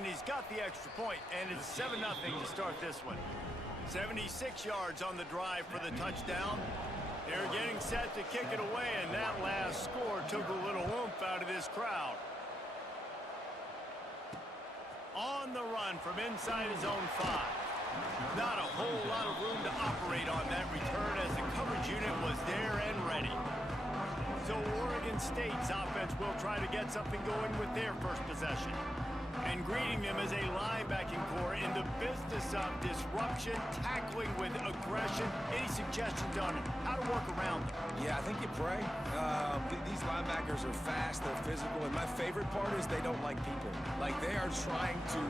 and he's got the extra point, and it's 7-0 to start this one. 76 yards on the drive for the touchdown. They're getting set to kick it away, and that last score took a little oomph out of this crowd. On the run from inside his own 5. Not a whole lot of room to operate on that return as the coverage unit was there and ready. So Oregon State's offense will try to get something going with their first possession. And greeting them as a linebacking core in the business of disruption, tackling with aggression. Any suggestions on how to work around them? Yeah, I think you pray. These linebackers are fast, they're physical, and my favorite part is they don't like people. Like, they are trying to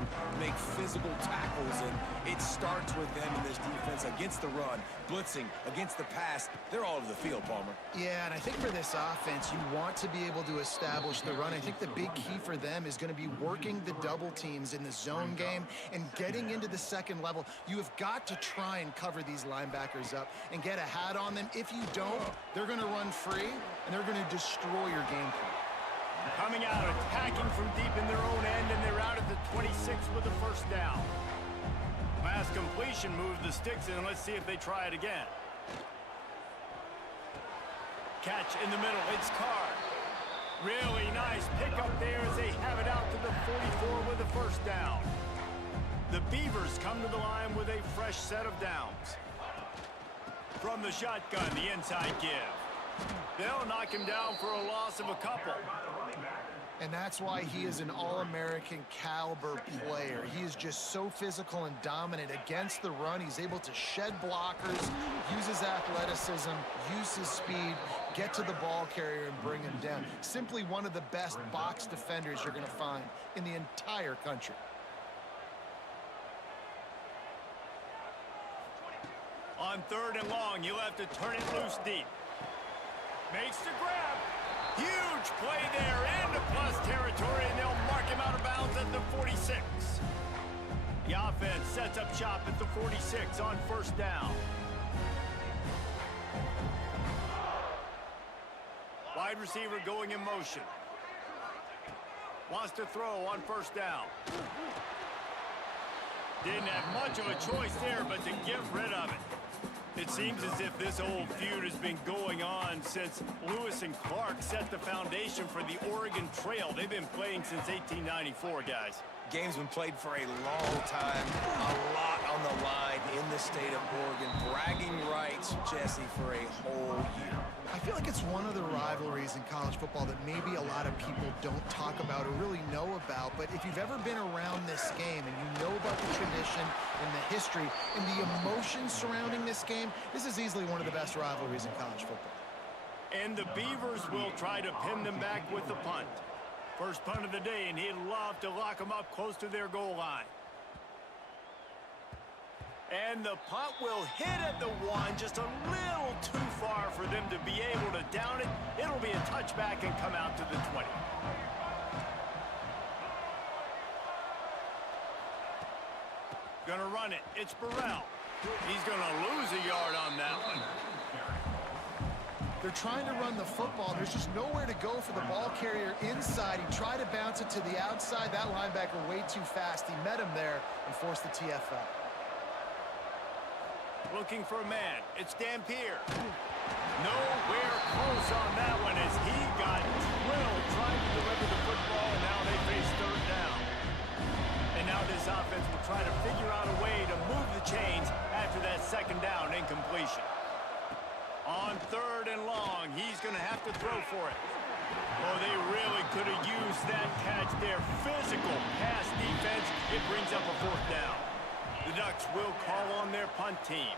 make physical tackles, and it starts with them in this defense against the run, blitzing, against the pass. They're all over the field, Palmer. Yeah, and I think for this offense, you want to be able to establish the run. I think the big key for them is going to be working the double teams in the zone game and getting into the second level. You have got to try and cover these linebackers up and get a hat on them. If you don't, they're going to run free and they're going to destroy your game plan. Coming out, attacking from deep in their own end, and they're out at the 26 with the first down. Pass completion moved the sticks in. Let's see if they try it again. Catch in the middle. It's Carr. Really nice pickup there as they have it out to the 44 with the first down. The Beavers come to the line with a fresh set of downs. From the shotgun, the inside give. They'll knock him down for a loss of a couple. And that's why he is an All-American caliber player. He is just so physical and dominant against the run. He's able to shed blockers, use his athleticism, use his speed, get to the ball carrier and bring him down. Simply one of the best box defenders you're going to find in the entire country. On 3rd and long, you'll have to turn it loose deep. Makes the grab. Huge play there into plus territory, and they'll mark him out of bounds at the 46. The offense sets up shop at the 46 on first down. Wide receiver going in motion. Wants to throw on first down. Didn't have much of a choice there, but to get rid of it. It seems as if this old feud has been going on since Lewis and Clark set the foundation for the Oregon Trail. They've been playing since 1894, guys. Game's been played for a long time, a lot on the line in the state of Oregon. Bragging rights, Jesse, for a whole year. I feel like it's one of the rivalries in college football that maybe a lot of people don't talk about or really know about. But if you've ever been around this game and you know about the tradition and the history and the emotion surrounding this game, this is easily one of the best rivalries in college football. And the Beavers will try to pin them back with the punt. First punt of the day, and he'd love to lock them up close to their goal line. And the punt will hit at the 1, just a little too far for them to be able to down it. It'll be a touchback and come out to the 20. Gonna run it. It's Burrell. He's gonna lose a yard on that one. They're trying to run the football. There's just nowhere to go for the ball carrier inside. He tried to bounce it to the outside. That linebacker way too fast. He met him there and forced the TFL. Looking for a man. It's Dampier. Nowhere close on that one as he got drilled trying to deliver the football, and now they face 3rd down. And now this offense will try to figure out a way to move the chains after that 2nd down incompletion. On 3rd and long, he's going to have to throw for it. Oh, they really could have used that catch there. Physical pass defense. It brings up a 4th down. The Ducks will call on their punt team.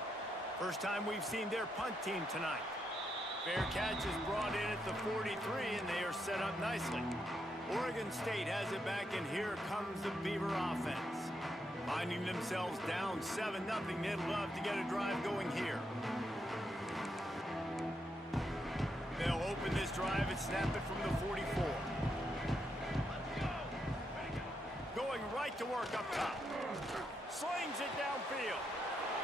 First time we've seen their punt team tonight. Fair catch is brought in at the 43, and they are set up nicely. Oregon State has it back, and here comes the Beaver offense. Finding themselves down 7-0, they'd love to get a drive going here. They'll open this drive and snap it from the 44. Going right to work up top. Slings it downfield.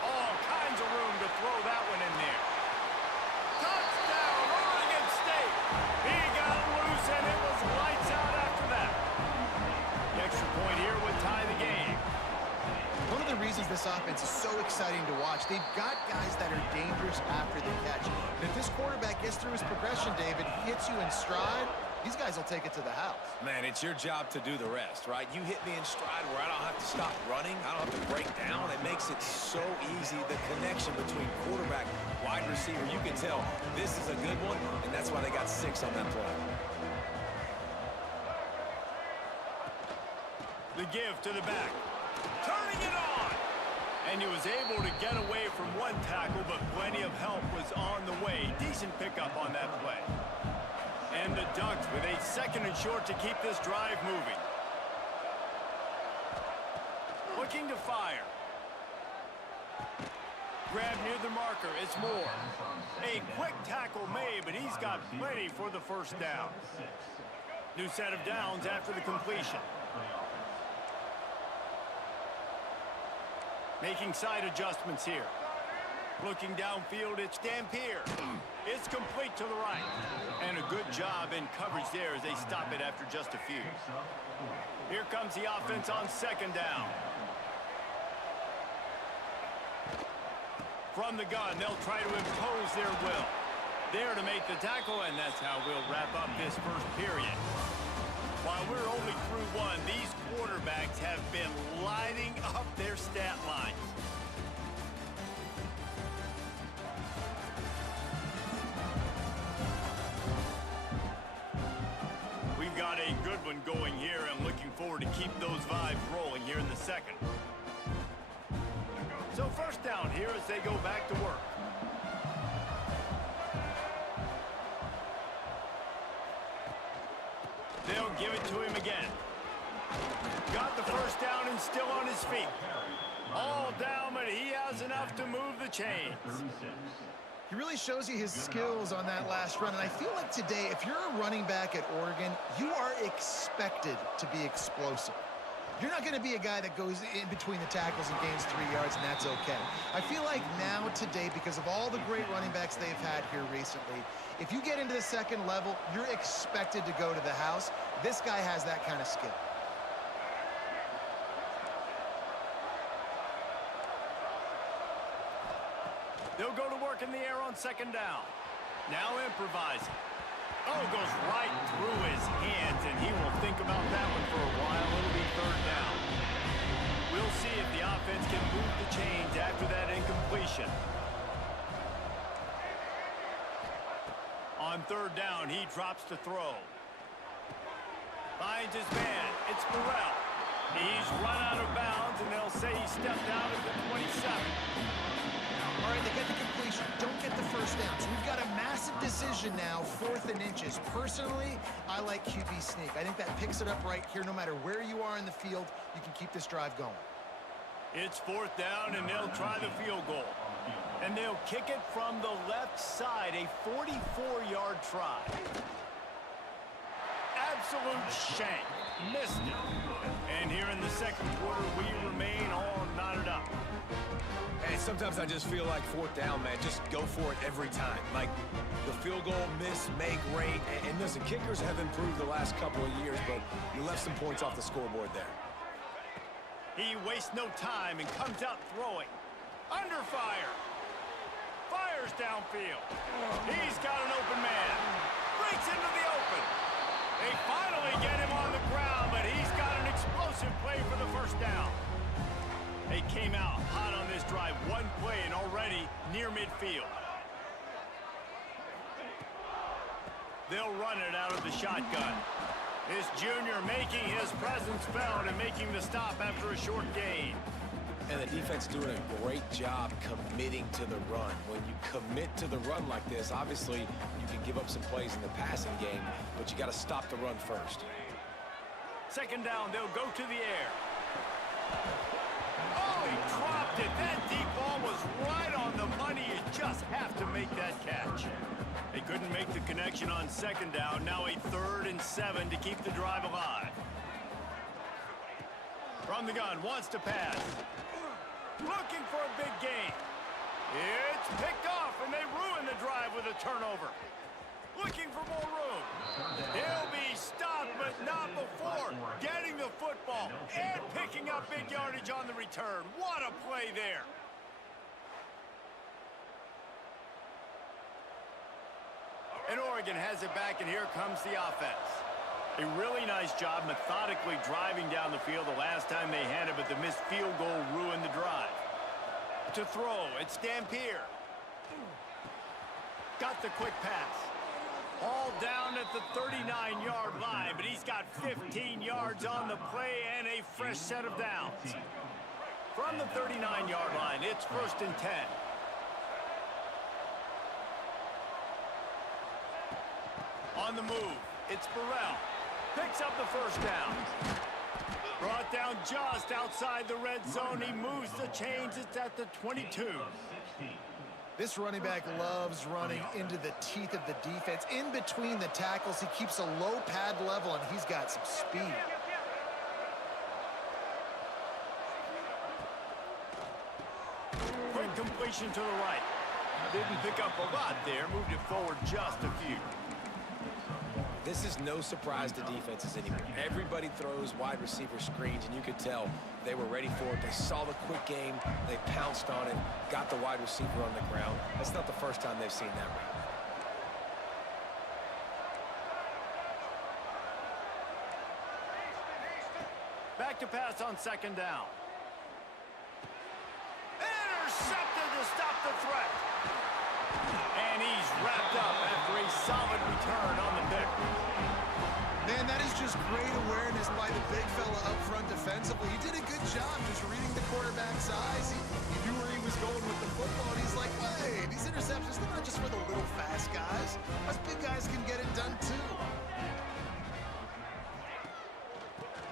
All kinds of room to throw that one in there. Touchdown, Oregon State. He got loose, and it was lights out after that. The extra point here would tie this offense is so exciting to watch. They've got guys that are dangerous after the catch. And if this quarterback gets through his progression, David, hits you in stride, these guys will take it to the house. Man, it's your job to do the rest, right? You hit me in stride where I don't have to stop running. I don't have to break down. It makes it so easy. The connection between quarterback, wide receiver, you can tell this is a good one, and that's why they got 6 on that play. The give to the back. Turning it on. And he was able to get away from one tackle, but plenty of help was on the way. Decent pickup on that play. And the Ducks with a 2nd and short to keep this drive moving. Looking to fire. Grab near the marker. It's Moore. A quick tackle made, but he's got plenty for the first down. New set of downs after the completion. Making side adjustments here. Looking downfield, it's Dampier. It's complete to the right. And a good job in coverage there as they stop it after just a few. Here comes the offense on 2nd down. From the gun, they'll try to impose their will. There to make the tackle, and that's how we'll wrap up this first period. While we're only through one, these quarterbacks have been lighting up their stat lines. We've got a good one going here. I'm looking forward to keep those vibes rolling here in the 2nd. So first down here as they go back to work. They'll give it to him again. Got the first down and still on his feet. All down, but he has enough to move the chains. He really shows you his skills on that last run. And I feel like today, if you're a running back at Oregon, you are expected to be explosive. You're not going to be a guy that goes in between the tackles and gains 3 yards, and that's okay. I feel like now today, because of all the great running backs they've had here recently, if you get into the 2nd level, you're expected to go to the house. This guy has that kind of skill. They'll go to work in the air on 2nd down. Now improvising. Oh, goes right through his hands, and he will think about that one for a while. It'll be 3rd down. We'll see if the offense can move the chains after that incompletion. On 3rd down, he drops to throw. Finds his man. It's Burrell. He's run out of bounds, and they'll say he stepped out at the 27. All right, they get the completion, don't get the first down. So we've got a massive decision now, 4th and inches. Personally, I like QB sneak. I think that picks it up right here. No matter where you are in the field, you can keep this drive going. It's 4th down, and they'll try the field goal. And they'll kick it from the left side, a 44-yard try. Absolute shank. Missed it. And here in the 2nd quarter, we remain all knotted up. And sometimes I just feel like 4th down, man. Just go for it every time. Like the field goal, miss, make, rate. And listen, kickers have improved the last couple of years, but you left some points off the scoreboard there. He wastes no time and comes out throwing. Under fire. Fires downfield. He's got an open man. Breaks into the open. They finally get him on the ground, but he's got an explosive play for the first down. They came out hot on this drive. One play and already near midfield. They'll run it out of the shotgun. This junior making his presence felt and making the stop after a short gain. And the defense doing a great job committing to the run. When you commit to the run like this, obviously you can give up some plays in the passing game, but you got to stop the run first. 2nd down, they'll go to the air. Oh, he dropped it. That deep ball was right on the money. You just have to make that catch. They couldn't make the connection on 2nd down. Now a 3rd and 7 to keep the drive alive. From the gun, wants to pass. Looking for a big gain. It's picked off, and they ruin the drive with a turnover. Looking for more room. He'll be stopped, but not before getting the football and picking up big yardage yardage on the return. What a play there. And Oregon has it back, and here comes the offense. A really nice job methodically driving down the field the last time they had it, but the missed field goal ruined the drive. To throw, it's Dampier. Got the quick pass. All down at the 39-yard line, but he's got 15 yards on the play and a fresh set of downs. From the 39-yard line, it's 1st and 10. On the move, it's Burrell. Picks up the first down. Brought down just outside the red zone. He moves the chains. It's at the 22. This running back loves running into the teeth of the defense. In between the tackles, he keeps a low pad level, and he's got some speed. Quick completion to the right. Didn't pick up a lot there. Moved it forward just a few. This is no surprise to defenses anymore. Everybody throws wide receiver screens, and you could tell they were ready for it. They saw the quick game. They pounced on it, got the wide receiver on the ground. That's not the first time they've seen that route. Back to pass on 2nd down. Intercepted to stop the threat. And he's wrapped up after a solid return on the pick. Man, that is just great awareness by the big fella up front defensively. He did a good job just reading the quarterback's eyes. He knew where he was going with the football, and he's like, hey, these interceptions, they're not just for the little fast guys. Us big guys can get it done too.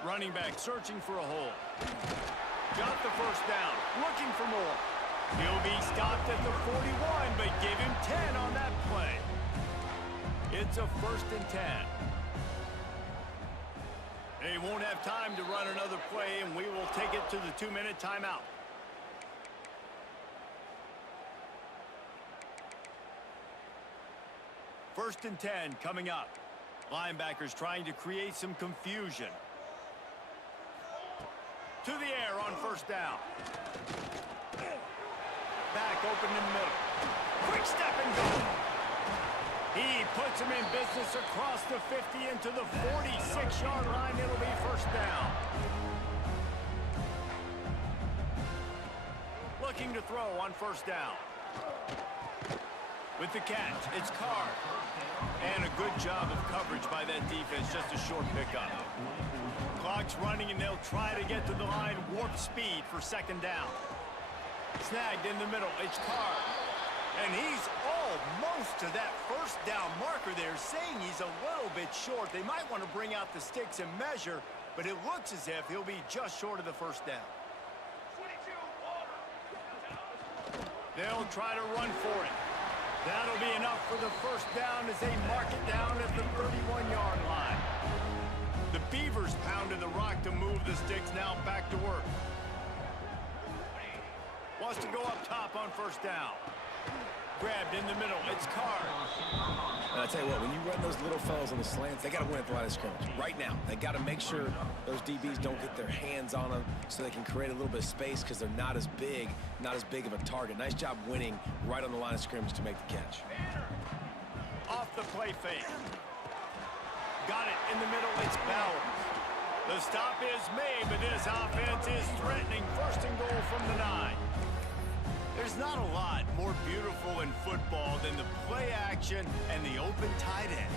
Running back searching for a hole. Got the first down, looking for more. He'll be stopped at the 41, but give him 10 on that play. It's a 1st and 10. They won't have time to run another play, and we will take it to the 2-minute timeout. First and 10 coming up. Linebackers trying to create some confusion. To the air on 1st down. Back open in the middle. Quick step and go. He puts him in business across the 50 into the 46-yard line. It'll be 1st down. Looking to throw on 1st down. With the catch, it's Carr. And a good job of coverage by that defense, just a short pickup. Clock's running, and they'll try to get to the line, warp speed for 2nd down. Snagged in the middle, it's Carr. And he's almost to that 1st down marker there, saying he's a little bit short. They might want to bring out the sticks and measure, but it looks as if he'll be just short of the 1st down. They'll try to run for it. That'll be enough for the 1st down as they mark it down at the 31-yard line. The Beavers pounded the rock to move the sticks, now back to work. Wants to go up top on 1st down. Grabbed in the middle, it's Carr. And I tell you what, when you run those little fellas on the slants, they got to win at the line of scrimmage. Right now, they got to make sure those DBs don't get their hands on them so they can create a little bit of space because they're not as big of a target. Nice job winning right on the line of scrimmage to make the catch. Off the play fake. Got it in the middle, it's Bowers. The stop is made, but this offense is threatening. 1st and goal from the 9. There's not a lot more beautiful in football than the play action and the open tight end.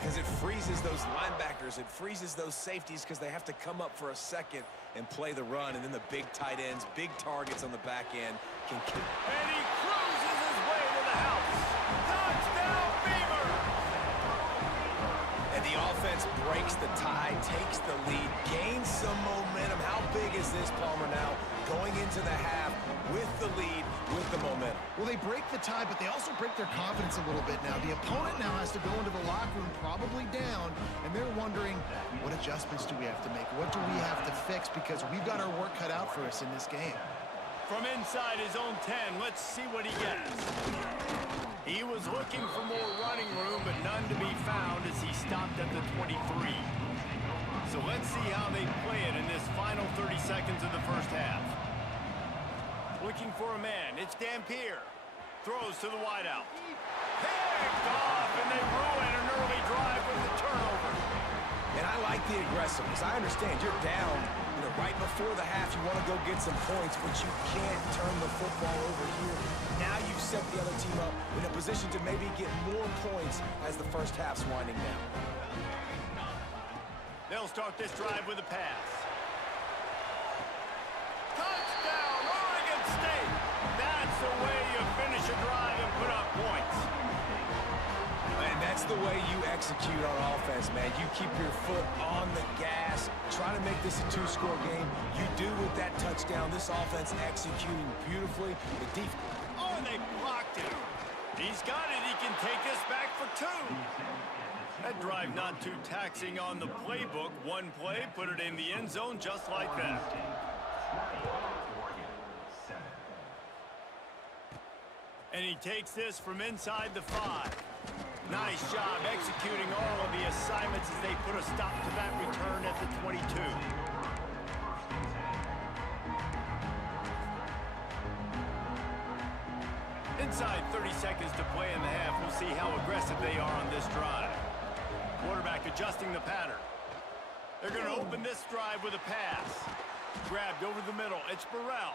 Because it freezes those linebackers, it freezes those safeties because they have to come up for a second and play the run, and then the big tight ends, big targets on the back end can kick. And he cruises his way to the house. Touchdown, Beavers! And the offense breaks the tie, takes the lead, gains some momentum. How big is this, Palmer, now? Going into the half with the lead, with the momentum. Well, they break the tie, but they also break their confidence a little bit now. The opponent now has to go into the locker room probably down, and they're wondering, what adjustments do we have to make? What do we have to fix? Because we've got our work cut out for us in this game. From inside his own 10, let's see what he gets. He was looking for more running room, but none to be found as he stopped at the 23. So let's Let's see how they play it in this final 30 seconds of the first half. Looking for a man. It's Dampier. Throws to the wideout. Picked off, and they ruin an early drive with the turnover. And I like the aggressiveness. I understand you're down, right before the half. You want to go get some points, but you can't turn the football over here. Now you've set the other team up in a position to maybe get more points as the first half's winding down. They'll start this drive with a pass. Touchdown, Oregon State! That's the way you finish a drive and put up points. And that's the way you execute on offense, man. You keep your foot on the gas, try to make this a two-score game. You do with that touchdown. This offense executing beautifully. The defense. Oh, and they blocked him. He's got it. He can take this back for two. That drive not too taxing on the playbook. One play, put it in the end zone just like that. And he takes this from inside the 5. Nice job executing all of the assignments as they put a stop to that return at the 22. Inside 30 seconds to play in the half. We'll see how aggressive they are on this drive. Quarterback adjusting the pattern. They're going to open this drive with a pass. Grabbed over the middle. It's Burrell.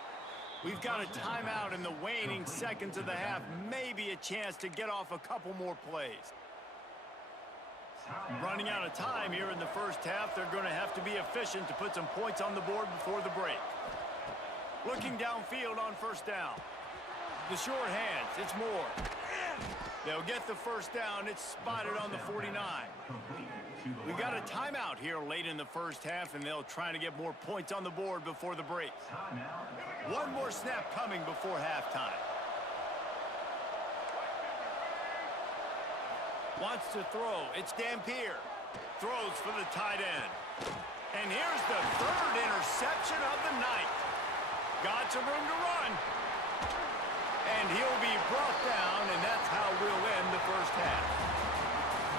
We've got a timeout in the waning seconds of the half. Maybe a chance to get off a couple more plays. Running out of time here in the first half. They're going to have to be efficient to put some points on the board before the break. Looking downfield on first down. The short hands. It's Moore. They'll get the first down. It's spotted on the 49. We've got a timeout here late in the first half, and they'll try to get more points on the board before the break. One more snap coming before halftime. Wants to throw. It's Dampier. Throws for the tight end. And here's the third interception of the night. Got some room to run. And he'll be brought down, and that's how we'll end the first half.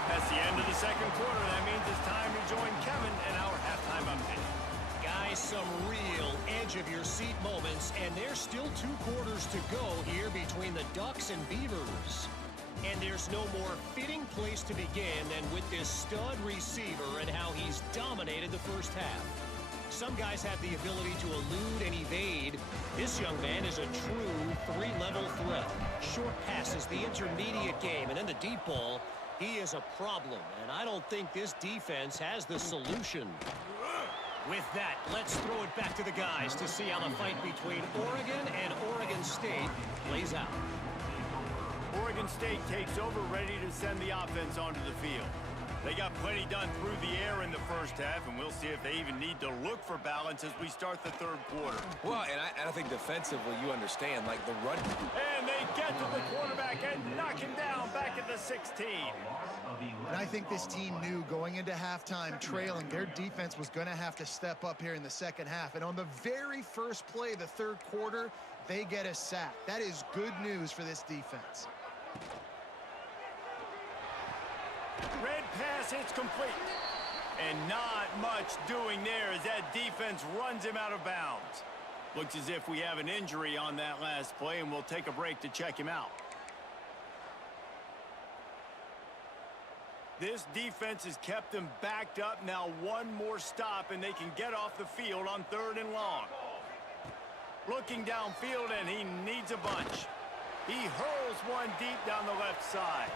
That's the end of the second quarter. That means it's time to join Kevin in our halftime update. Guys, some real edge-of-your-seat moments, and there's still 2 quarters to go here between the Ducks and Beavers. And there's no more fitting place to begin than with this stud receiver and how he's dominated the first half. Some guys have the ability to elude and evade. This young man is a true 3-level threat. Short passes, the intermediate game, and then the deep ball. He is a problem, and I don't think this defense has the solution. With that, let's throw it back to the guys to see how the fight between Oregon and Oregon State plays out. Oregon State takes over, ready to send the offense onto the field. They got plenty done through the air in the first half, and we'll see if they even need to look for balance as we start the third quarter. Well, and I think defensively, you understand, like the run. And they get to the quarterback and knock him down back at the 16. And I think this team knew going into halftime trailing, their defense was going to have to step up here in the second half. And on the very first play, the third quarter, they get a sack. That is good news for this defense. Red pass, it's complete. And not much doing there as that defense runs him out of bounds. Looks as if we have an injury on that last play, and we'll take a break to check him out. This defense has kept them backed up. Now one more stop, and they can get off the field on 3rd and long. Looking downfield, and he needs a bunch. He hurls one deep down the left side.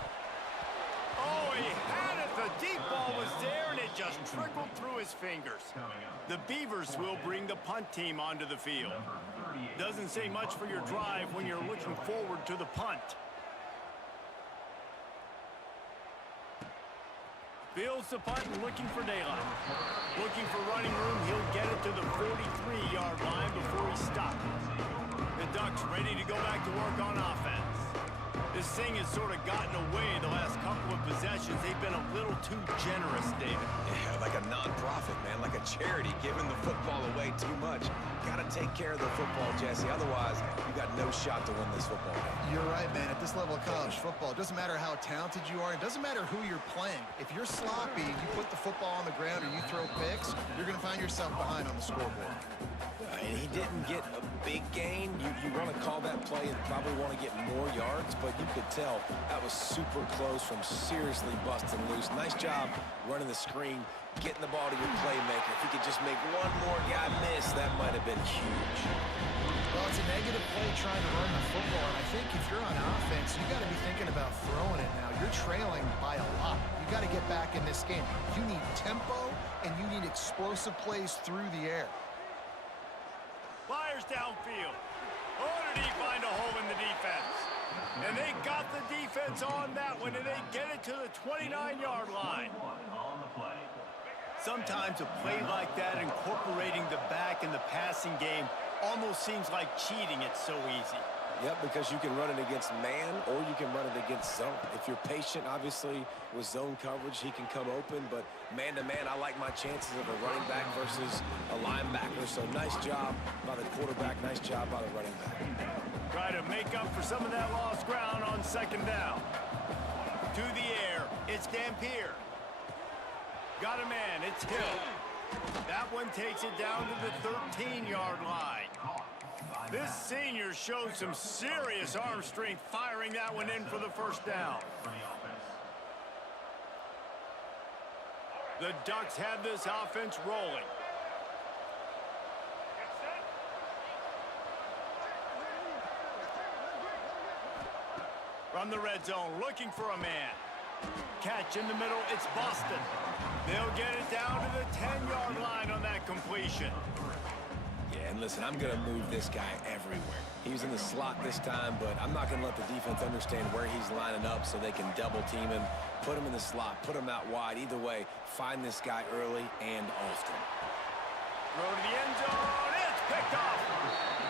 Oh, he had it. The deep ball was there, and it just trickled through his fingers. The Beavers will bring the punt team onto the field. Doesn't say much for your drive when you're looking forward to the punt. Fields the punt and looking for daylight. Looking for running room. He'll get it to the 43-yard line before he stops. The Ducks ready to go back to work on offense. This thing has sort of gotten away the last couple of possessions. They've been a little too generous, David. Yeah, like a non-profit, man, like a a charity, giving the football away too much. Got to take care of the football, Jesse. Otherwise, you got no shot to win this football game. You're right, man. At this level of college football, it doesn't matter how talented you are. It doesn't matter who you're playing. If you're sloppy, you put the football on the ground or you throw picks, you're going to find yourself behind on the scoreboard. And he didn't get a big gain. You want to call that play and probably want to get more yards, but you could tell that was super close from seriously busting loose. Nice job running the screen, getting the ball to your playmaker. If he could just make one more guy miss, that might have been huge. Well, it's a negative play trying to run the football, and I think if you're on offense, you got to be thinking about throwing it now. You're trailing by a lot. You got to get back in this game. You need tempo, and you need explosive plays through the air. Fires downfield. Oh, did he find a hole in the defense? And they got the defense on that one, and they get it to the 29-yard line. Sometimes a play like that, incorporating the back in the passing game, almost seems like cheating. It's so easy. Yep, because you can run it against man or you can run it against zone. If you're patient, obviously, with zone coverage, he can come open. But man-to-man, I like my chances of a running back versus a linebacker. So nice job by the quarterback. Nice job by the running back. Try to make up for some of that lost ground on second down. To the air, it's Dampier. Got a man, it's Hill. That one takes it down to the 13-yard line. This senior showed some serious arm strength firing that one in for the first down. The Ducks have this offense rolling. From the red zone, looking for a man. Catch in the middle, it's Boston. They'll get it down to the 10-yard line on that completion. Yeah, and listen, I'm going to move this guy everywhere. He's in the slot this time, but I'm not going to let the defense understand where he's lining up so they can double team him, put him in the slot, put him out wide. Either way, find this guy early and often. Throw to the end zone, it's picked off.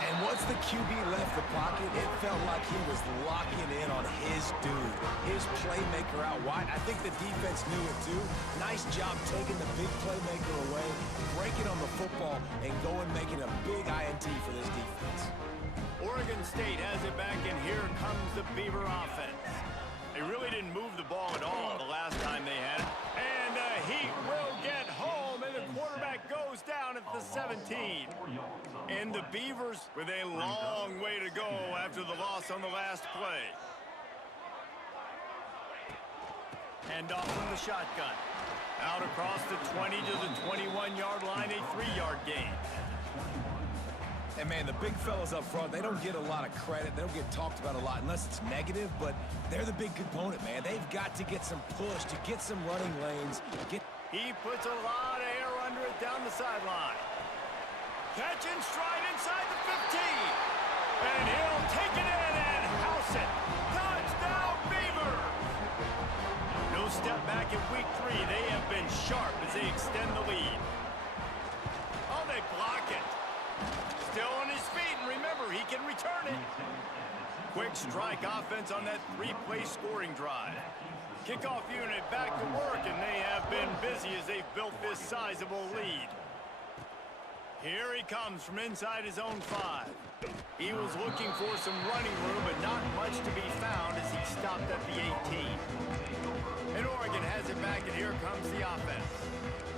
And once the QB left the pocket, it felt like he was locking in on his dude, his playmaker out wide. I think the defense knew it too. Nice job taking the big playmaker away, breaking on the football, and going making a big INT for this defense. Oregon State has it back, and here comes the Beaver offense. They really didn't move the ball at all the last time they had it. And the Heat will get home, and the quarterback goes down at the 17. And the Beavers with a long way to go after the loss on the last play. Hand off from the shotgun. Out across the 20 to the 21-yard line, a 3-yard gain. And, man, the big fellas up front, they don't get a lot of credit. They don't get talked about a lot unless it's negative, but they're the big component, man. They've got to get some push, to get some running lanes. He puts a lot of air under it down the sideline. Catch and stride inside the 15. And he'll take it in and house it. Touchdown, Beavers! No step back in week 3. They have been sharp as they extend the lead. Oh, they block it. Still on his feet, and remember, he can return it. Quick strike offense on that 3-play scoring drive. Kickoff unit back to work, and they have been busy as they've built this sizable lead. Here he comes from inside his own 5. He was looking for some running room, but not much to be found as he stopped at the 18. And Oregon has it back, and here comes the offense.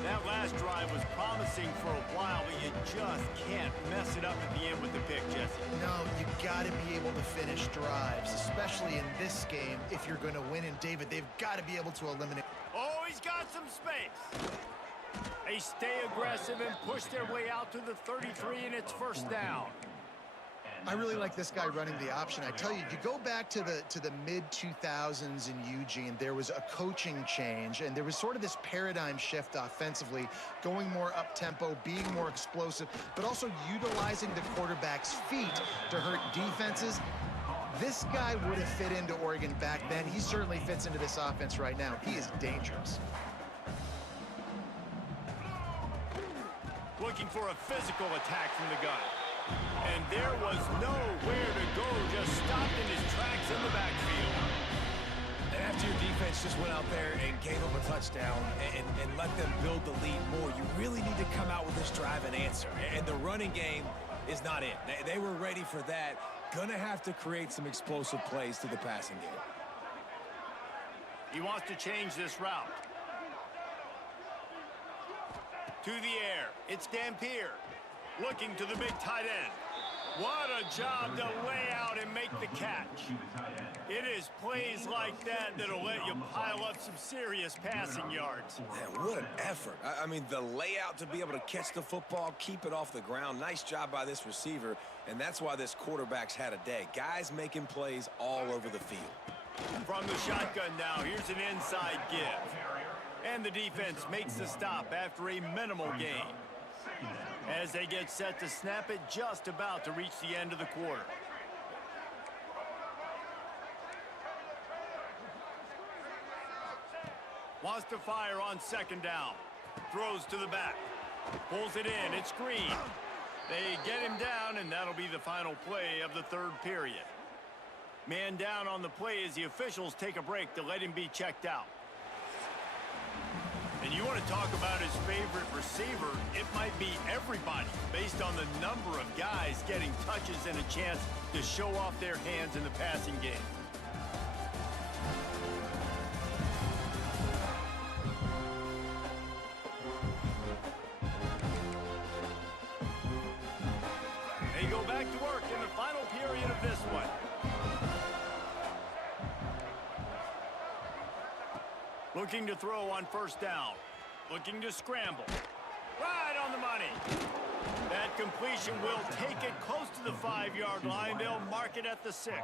That last drive was promising for a while, but you just can't mess it up at the end with the pick, Jesse. No, you got to be able to finish drives, especially in this game if you're going to win. And, David, they've got to be able to eliminate. Oh, he's got some space. They stay aggressive and push their way out to the 33, and it's first down. I really like this guy running the option. I tell you, you go back to the mid-2000s in Eugene, there was a coaching change, and there was sort of this paradigm shift offensively, going more up-tempo, being more explosive, but also utilizing the quarterback's feet to hurt defenses. This guy would have fit into Oregon back then. He certainly fits into this offense right now. He is dangerous. Looking for a physical attack from the gun. And there was nowhere to go, just stopped in his tracks in the backfield. And after your defense just went out there and gave them a touchdown and let them build the lead more, you really need to come out with this drive and answer. And the running game is not it. They were ready for that. Gonna have to create some explosive plays to the passing game. He wants to change this route. To the air, it's Dampier. Looking to the big tight end. What a job to lay out and make the catch. It is plays like that that'll let you pile up some serious passing yards. Man, what an effort. I mean, the layout to be able to catch the football, keep it off the ground. Nice job by this receiver, and that's why this quarterback's had a day. Guys making plays all over the field. From the shotgun now, here's an inside give. And the defense makes the stop after a minimal gain. As they get set to snap it, just about to reach the end of the quarter. Wants to fire on second down. Throws to the back. Pulls it in. It's Green. They get him down, and that'll be the final play of the third period. Man down on the play as the officials take a break to let him be checked out. And you want to talk about his favorite receiver, it might be everybody based on the number of guys getting touches and a chance to show off their hands in the passing game. They go back to work in the final period of this one. Looking to throw on first down. Looking to scramble. Right on the money. That completion will take it close to the 5-yard line. They'll mark it at the 6.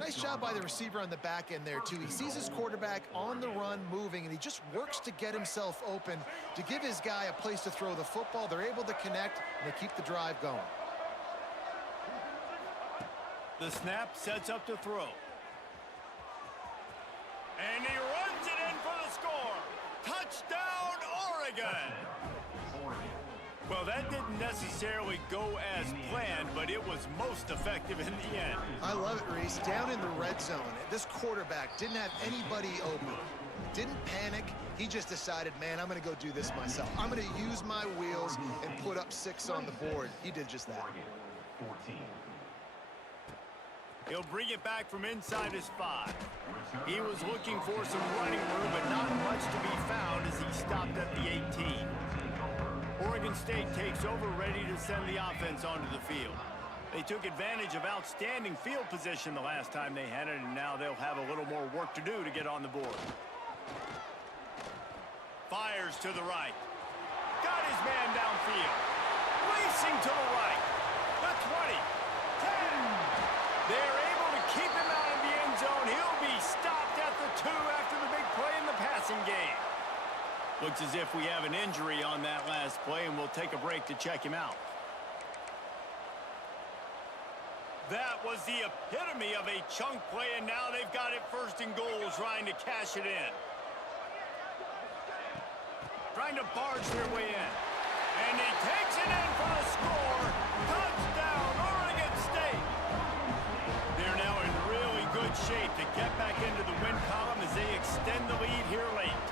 Nice job by the receiver on the back end there, too. He sees his quarterback on the run moving, and he just works to get himself open to give his guy a place to throw the football. They're able to connect, and they keep the drive going. The snap sets up to throw. And he runs it in for the score. Touchdown, Oregon. Well, that didn't necessarily go as planned, but it was most effective in the end. I love it, Reese. Down in the red zone, this quarterback didn't have anybody open. Didn't panic. He just decided, man, I'm going to go do this myself. I'm going to use my wheels and put up 6 on the board. He did just that. He'll bring it back from inside his 5. He was looking for some running room, but not much to be found as he stopped at the 18. Oregon State takes over, ready to send the offense onto the field. They took advantage of outstanding field position the last time they had it, and now they'll have a little more work to do to get on the board. Fires to the right. Got his man downfield. Racing to the right. The 20. 10. They're able to keep him out of the end zone. He'll be stopped at the 2 after the big play in the passing game. Looks as if we have an injury on that last play, and we'll take a break to check him out. That was the epitome of a chunk play, and now they've got it first and goal, trying to cash it in. Trying to barge their way in. And he takes it in for the score. Touchdown, Oregon State. They're now in really good shape to get back into the win column as they extend the lead here late.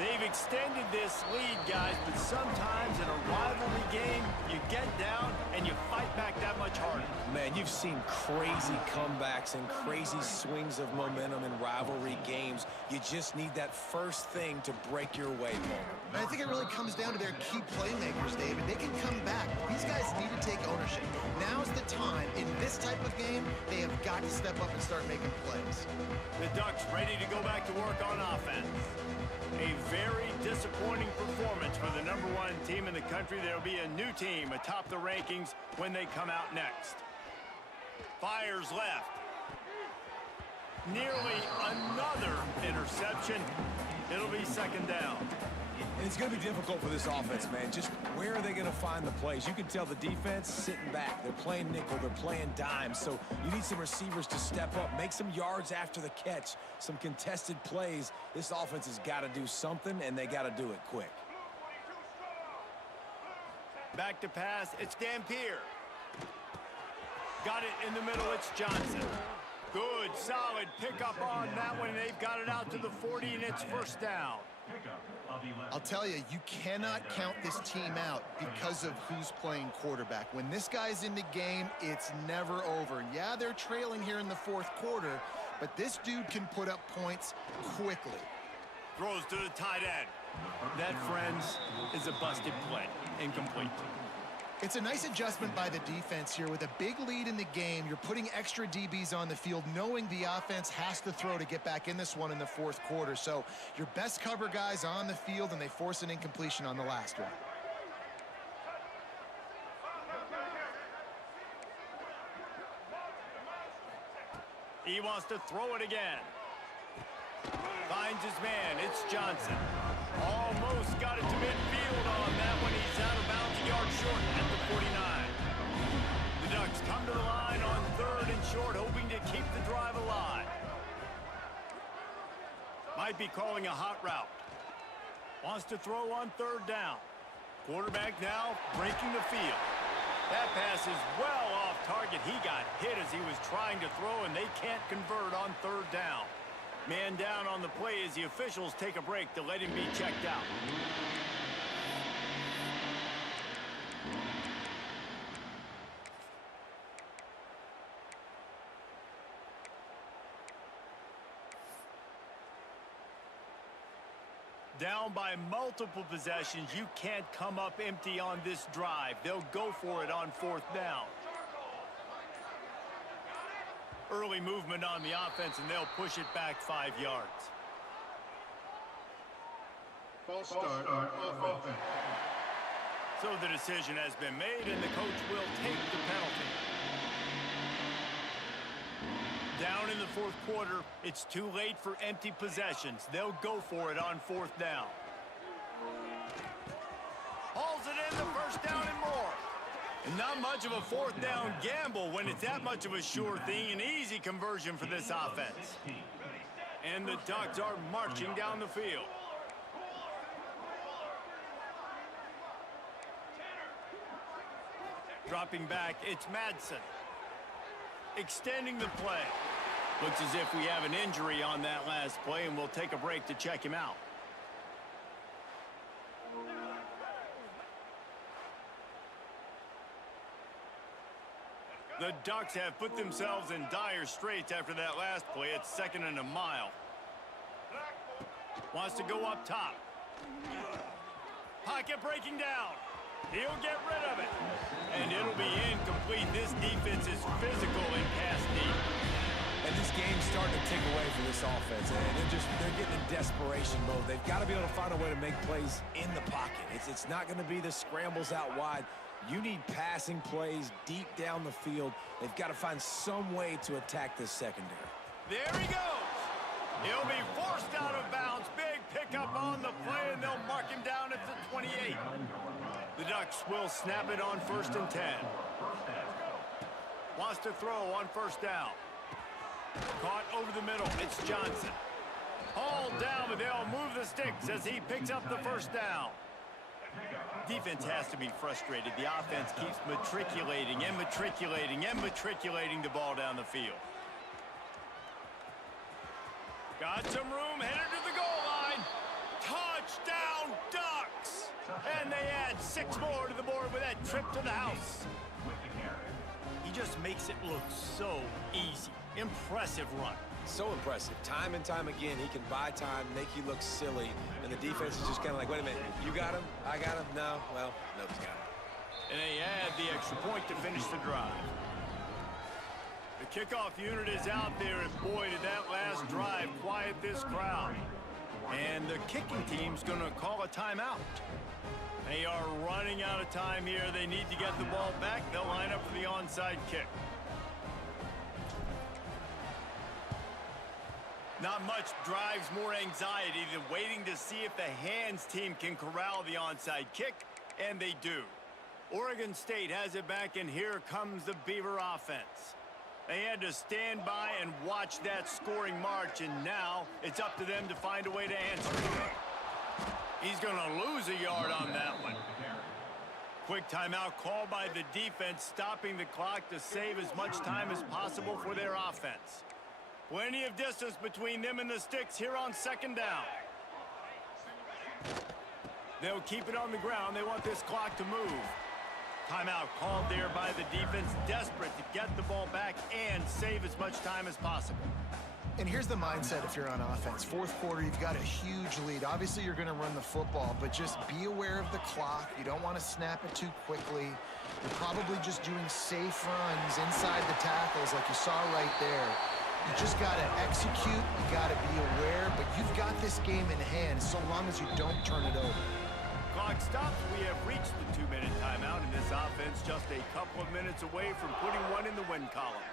They've extended this lead, guys, but sometimes in a rivalry game, you get down and you fight back that much harder. Man, you've seen crazy comebacks and crazy swings of momentum in rivalry games. You just need that first thing to break your way, Paul. And I think it really comes down to their key playmakers, David. They can come back. These guys need to take ownership. Now's the time. In this type of game, they have got to step up and start making plays. The Ducks ready to go back to work on offense. A very disappointing performance for the #1 team in the country. There'll be a new team atop the rankings when they come out next. Fires left. Nearly another interception. It'll be second down. And it's going to be difficult for this offense, man. Just where are they going to find the plays? You can tell the defense sitting back. They're playing nickel. They're playing dime. So you need some receivers to step up, make some yards after the catch, some contested plays. This offense has got to do something, and they got to do it quick. Back to pass. It's Dampier. Got it in the middle. It's Johnson. Good, solid pickup on that one. They've got it out to the 40, and it's first down. I'll tell you, you cannot count this team out because of who's playing quarterback. When this guy's in the game, it's never over. Yeah, they're trailing here in the fourth quarter, but this dude can put up points quickly. Throws to the tight end. That, friends, is a busted play. Incomplete. It's a nice adjustment by the defense here. With a big lead in the game, you're putting extra DBs on the field, knowing the offense has to throw to get back in this one in the fourth quarter. So your best cover guys on the field, and they force an incompletion on the last one. He wants to throw it again. Finds his man. It's Johnson. Almost got it to midfield on that one. He's out of bounds, a yard short at the 49. The Ducks come to the line on 3rd and short, hoping to keep the drive alive. Might be calling a hot route. Wants to throw on 3rd down. Quarterback now breaking the field. That pass is well off target. He got hit as he was trying to throw, and they can't convert on 3rd down. Man down on the play as the officials take a break to let him be checked out. Down by multiple possessions, you can't come up empty on this drive. They'll go for it on 4th down. Early movement on the offense, and they'll push it back 5 yards. False start on offense. So the decision has been made, and the coach will take the penalty. Down in the fourth quarter, it's too late for empty possessions. They'll go for it on 4th down. Hauls it in, the first down and more. And not much of a 4th down gamble when it's that much of a sure thing. An easy conversion for this offense. And the Ducks are marching down the field. Dropping back, it's Madsen. Extending the play. Looks as if we have an injury on that last play, and we'll take a break to check him out. The Ducks have put themselves in dire straits after that last play. It's 2nd and a mile. Wants to go up top. Pocket breaking down. He'll get rid of it. And it'll be incomplete. This defense is physical in pass deep. And this game's starting to tick away for this offense, and they're getting in desperation mode. They've got to be able to find a way to make plays in the pocket. It's not going to be the scrambles out wide. You need passing plays deep down the field. They've got to find some way to attack this secondary. There he goes. He'll be forced out of bounds. Big pickup on the play, and they'll mark him down at the 28. The Ducks will snap it on 1st and 10. Wants to throw on 1st down. Caught over the middle. It's Johnson. Hauled down, but they'll move the sticks as he picks up the 1st down. Defense has to be frustrated. The offense keeps matriculating and matriculating and matriculating the ball down the field. Got some room, headed to the goal line. Touchdown, Ducks! And they add 6 more to the board with that trip to the house. He just makes it look so easy. Impressive run. So impressive. Time and time again, he can buy time, make you look silly, and the defense is just kind of like, wait a minute, you got him? I got him? No? Well, nobody's got him. And they add the extra point to finish the drive. The kickoff unit is out there, and boy, did that last drive quiet this crowd. And the kicking team's going to call a timeout. They are running out of time here. They need to get the ball back. They'll line up for the onside kick. Not much drives more anxiety than waiting to see if the hands team can corral the onside kick, and they do. Oregon State has it back, and here comes the Beaver offense. They had to stand by and watch that scoring march, and now it's up to them to find a way to answer it. He's going to lose a yard on that one. Quick timeout called by the defense, stopping the clock to save as much time as possible for their offense. Plenty of distance between them and the sticks here on second down. They'll keep it on the ground. They want this clock to move. Timeout called there by the defense, desperate to get the ball back and save as much time as possible. And here's the mindset if you're on offense. Fourth quarter, you've got a huge lead. Obviously, you're going to run the football, but just be aware of the clock. You don't want to snap it too quickly. You're probably just doing safe runs inside the tackles like you saw right there. You just got to execute. You got to be aware, but you've got this game in hand so long as you don't turn it over. Clock stops. We have reached the 2-minute timeout, and this offense just a couple of minutes away from putting one in the win column.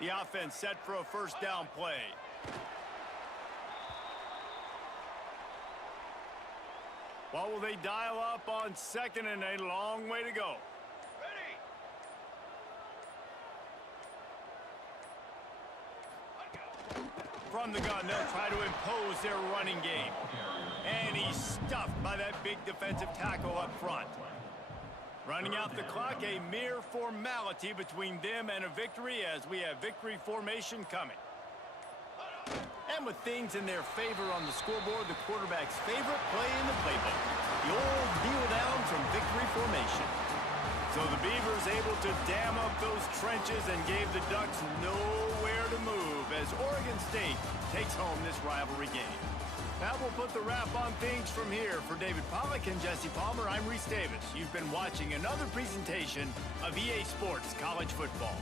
The offense set for a first down play. What will they dial up on second, and a long way to go? From the gun, they'll try to impose their running game. And he's stuffed by that big defensive tackle up front. Running out the clock, a mere formality between them and a victory as we have victory formation coming. And with things in their favor on the scoreboard, the quarterback's favorite play in the playbook. The old kneel down from victory formation. So the Beavers able to dam up those trenches and gave the Ducks nowhere to move as Oregon State takes home this rivalry game. That will put the wrap on things from here. For David Pollack and Jesse Palmer, I'm Reese Davis. You've been watching another presentation of EA Sports College Football.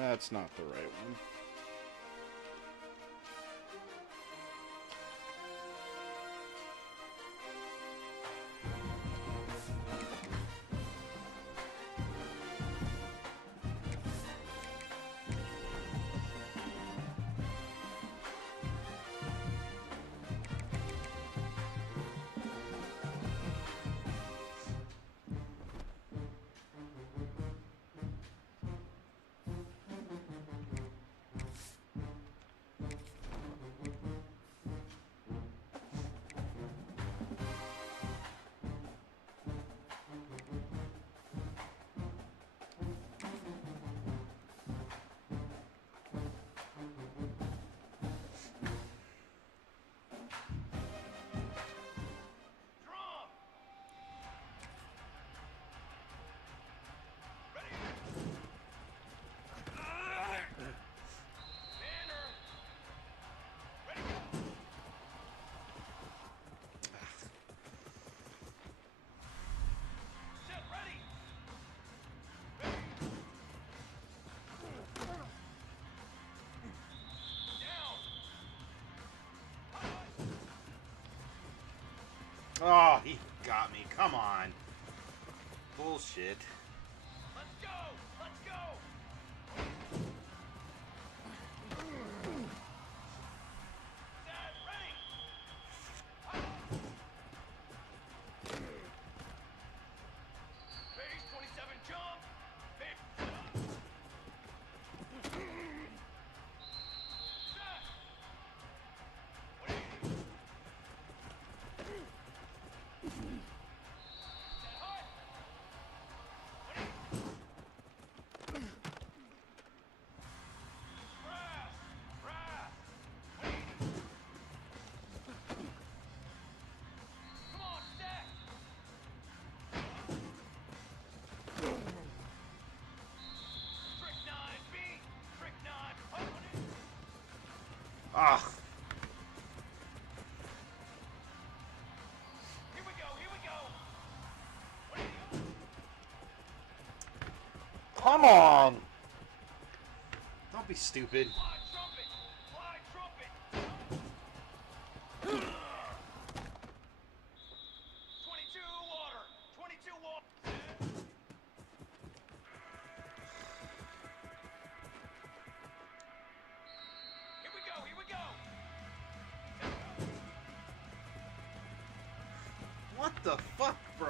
That's not the right one. Oh, he got me. Come on. Bullshit. Let's go! Let's go! Set, ready! Base 27 jump! Set! Ah. Here we go, here we go! Come on. Don't be stupid. Fly trumpet! 22 water! 22 water! Here we go, here we go! What the fuck, bro?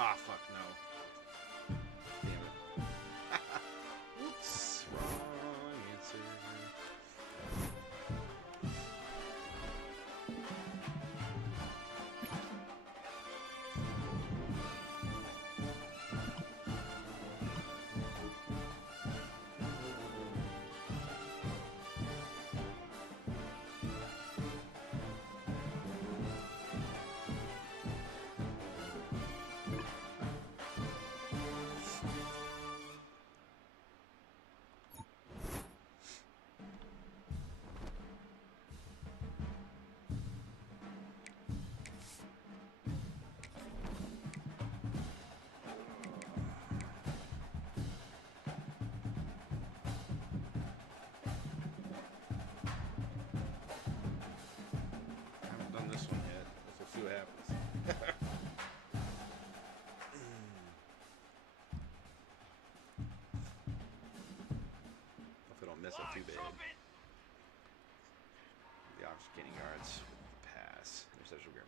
Ah, fuck no. Damn it. Oops. Wrong answer.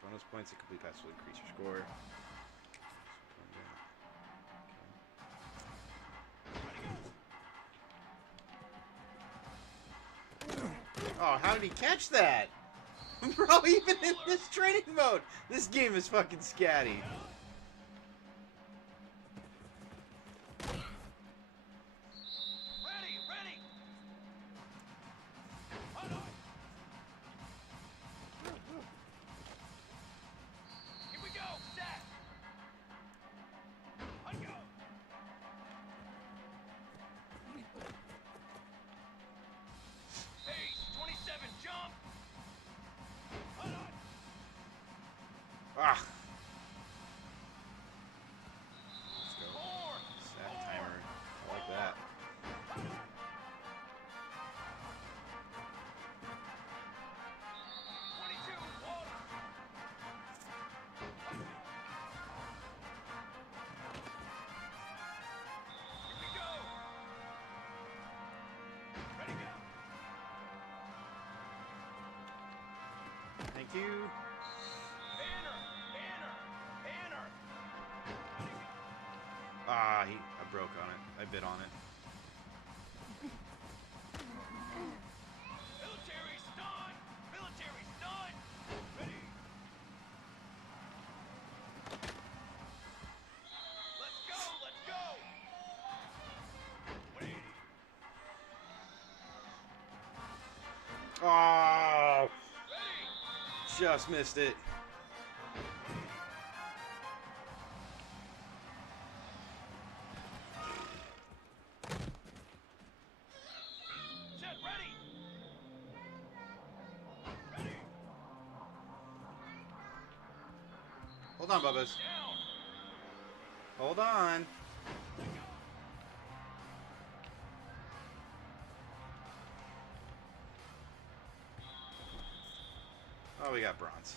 Bonus points to complete passes will increase your score. Oh, how did he catch that? Bro, even in this training mode, this game is fucking scatty. Ah. Let's go. Sack timer. I like that. Thank you. Ah, I broke on it. I bit on it. Military stun! Military stun! Ready! Let's go! Let's go! 180. Oh, just missed it. Hold on, Bubbas. Hold on. Oh, we got bronze.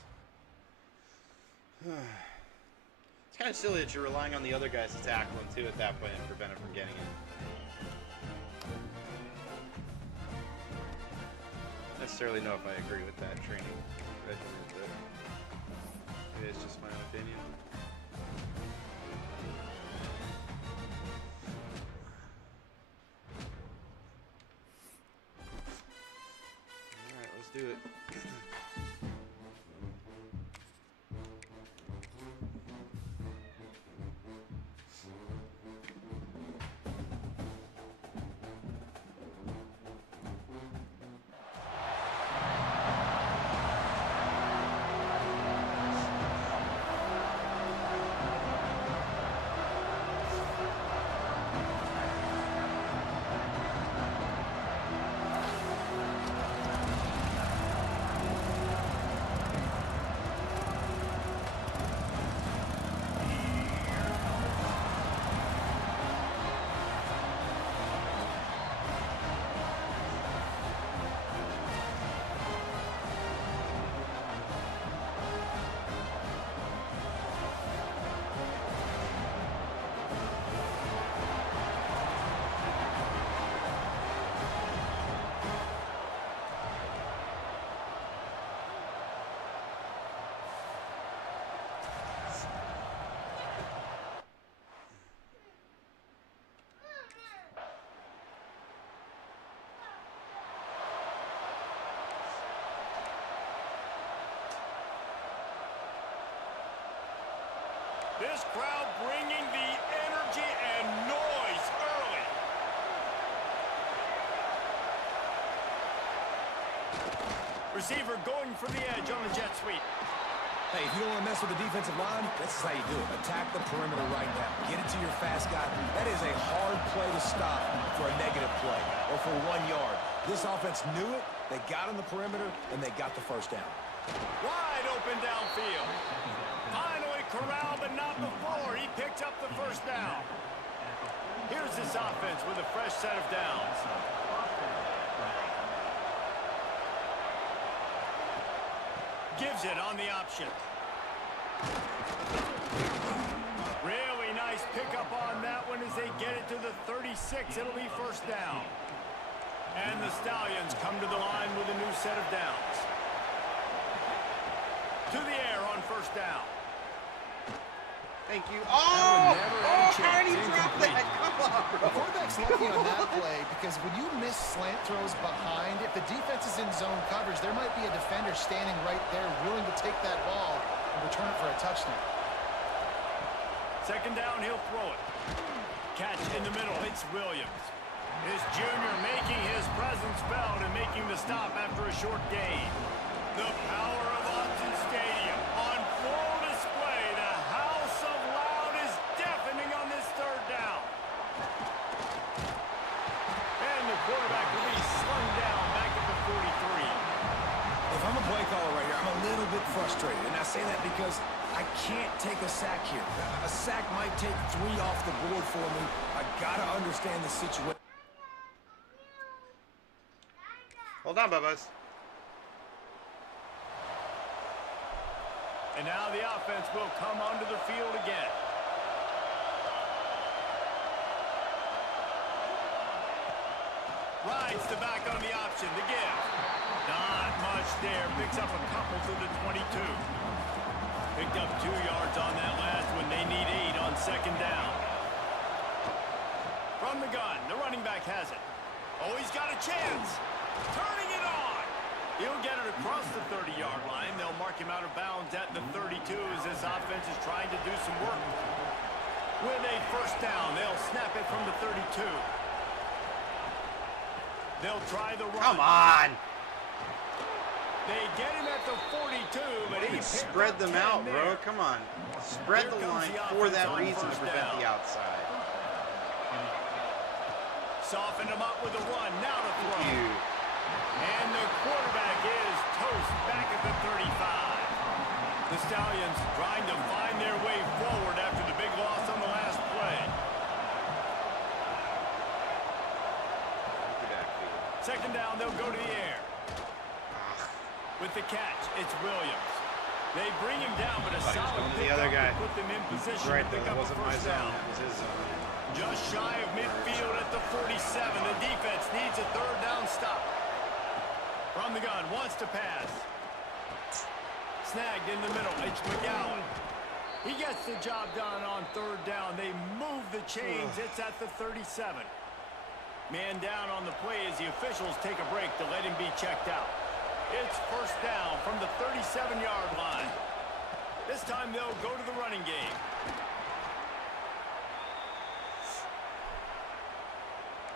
It's kind of silly that you're relying on the other guys to tackle him, too, at that point and prevent him from getting it. I don't necessarily know if I agree with that training regimen, but maybe it's just my own opinion. Alright, let's do it. This crowd bringing the energy and noise early. Receiver going for the edge on the jet sweep. Hey, if you don't want to mess with the defensive line, this is how you do it. Attack the perimeter right now. Get it to your fast guy. That is a hard play to stop for a negative play or for 1 yard. This offense knew it. They got on the perimeter, and they got the first down. Wide open downfield. Finally corralled, but not before. He picked up the first down. Here's this offense with a fresh set of downs. Gives it on the option. Really nice pickup on that one as they get it to the 36. It'll be first down. And the Stallions come to the line with a new set of downs. To the air on down. Thank you. Oh, how did he drop that? Come on, The bro. quarterback's lucky on that play because when you miss slant throws behind, if the defense is in zone coverage, there might be a defender standing right there willing to take that ball and return it for a touchdown. Second down, he'll throw it. Catch in the middle. It's Williams. His junior making his presence felt and making the stop after a short gain. The power of Autzen Stadium on full display. The house of loud is deafening on this third down. And the quarterback will be slung down back at the 43. If I'm a play caller right here, I'm a little bit frustrated. And I say that because I can't take a sack here. A sack might take 3 off the board for me. I gotta understand the situation. Hold on, Bubba's. And now the offense will come onto the field again. Rides the back on the option. The give. Not much there. Picks up a couple to the 22. Picked up 2 yards on that last one. They need 8 on second down. From the gun, the running back has it. Oh, he's got a chance. Turning it on. He'll get it across the 30-yard line. They'll mark him out of bounds at the 32 as this offense is trying to do some work. With a first down, they'll snap it from the 32. They'll try the run. Come on. They get him at the 42, but he Spread them out, bro. Come on. Spread the line for that reason to prevent the outside. Soften him up with a run. Now to throw. Thank you. And the quarterback is toast back at the 35. The Stallions trying to find their way forward after the big loss on the last play. Second down, they'll go to the air. With the catch, it's Williams. They bring him down, but a solid the other guy. to put them in position Right, to pick that up a wasn't my first zone. down. That was his zone. Just shy of midfield at the 47. The defense needs a third down stop. From the gun, wants to pass. Snagged in the middle. It's McGowan. He gets the job done on third down. They move the chains. It's at the 37. Man down on the play as the officials take a break to let him be checked out. It's first down from the 37-yard line. This time they'll go to the running game.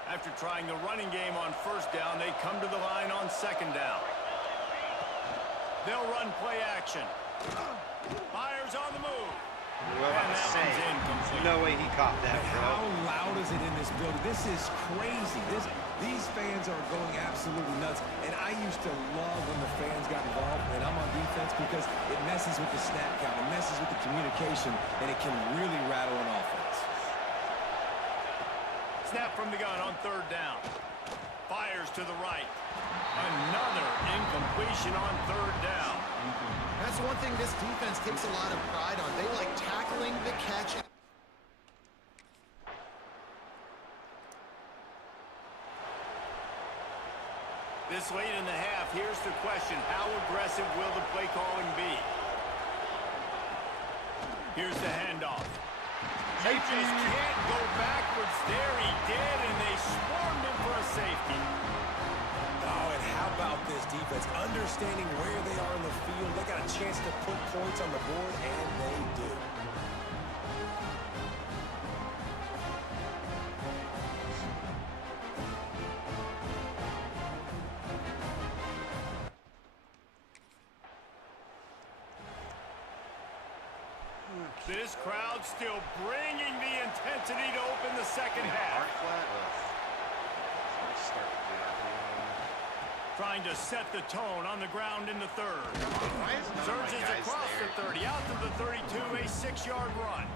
After trying the running game on first down, they come to the line on second down. They'll run play action. Fires on the move. What am I saying? No way he caught that, How bro. loud is it in this building? This is crazy. These fans are going absolutely nuts. And I used to love when the fans got involved when I'm on defense because it messes with the snap count, it messes with the communication, and it can really rattle an offense. Snap from the gun on third down. Fires to the right. Another incompletion on third down. That's one thing this defense takes a lot of pride on. They like tackling the catch. This late in the half, here's the question. How aggressive will the play calling be? Here's the handoff. You just can't go backwards. There he did, and they swarmed him for a safety. Oh, and how about this defense? Understanding where they are in the field. They got a chance to put points on the board, and they do. This crowd still bringing the intensity to open the second half. Trying to set the tone on the ground in the third. Surges across the 30, out to the 32, a 6-yard run.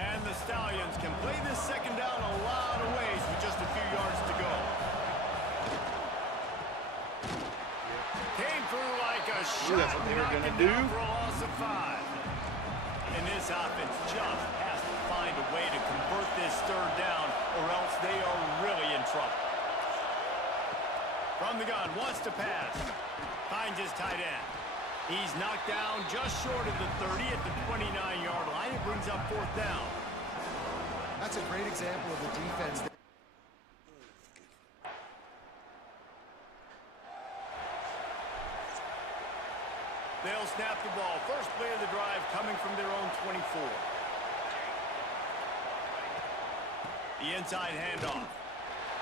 And the Stallions can play this second down a lot of ways with just a few yards to go. Came through like a shot. That's what they were going to do. For a loss of 5. And this offense just has to find a way to convert this third down, or else they are really in trouble. From the gun, wants to pass. Finds his tight end. He's knocked down just short of the 30 at the 29-yard line. It brings up 4th down. That's a great example of the defense. They'll snap the ball. First play of the drive coming from their own 24. The inside handoff.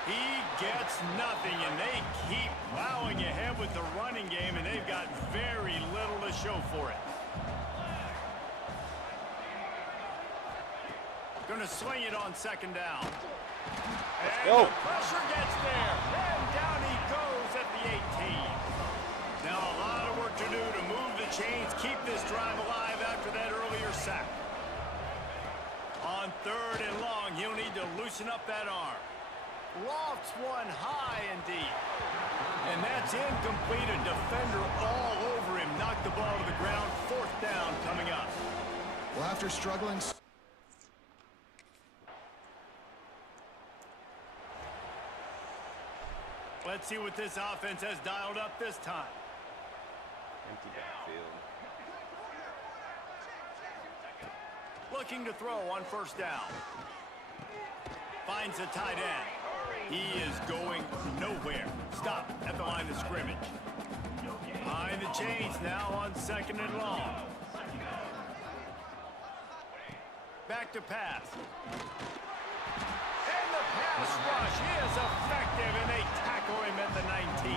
He gets nothing, and they keep plowing ahead with the running game, and they've got very little to show for it. Going to swing it on 2nd down. And the pressure gets there, and down he goes at the 18. Now a lot of work to do to move the chains, keep this drive alive after that earlier sack. On 3rd and long, he'll need to loosen up that arm. Lofts one high and deep. And that's incomplete. A defender all over him. Knocked the ball to the ground. 4th down coming up. Well, after struggling... Let's see what this offense has dialed up this time. Empty backfield. Looking to throw on 1st down. Finds a tight end. He is going nowhere. Stop at the line of scrimmage. Behind the chains now on 2nd and long. Back to pass. And the pass rush is effective, and they tackle him at the 19.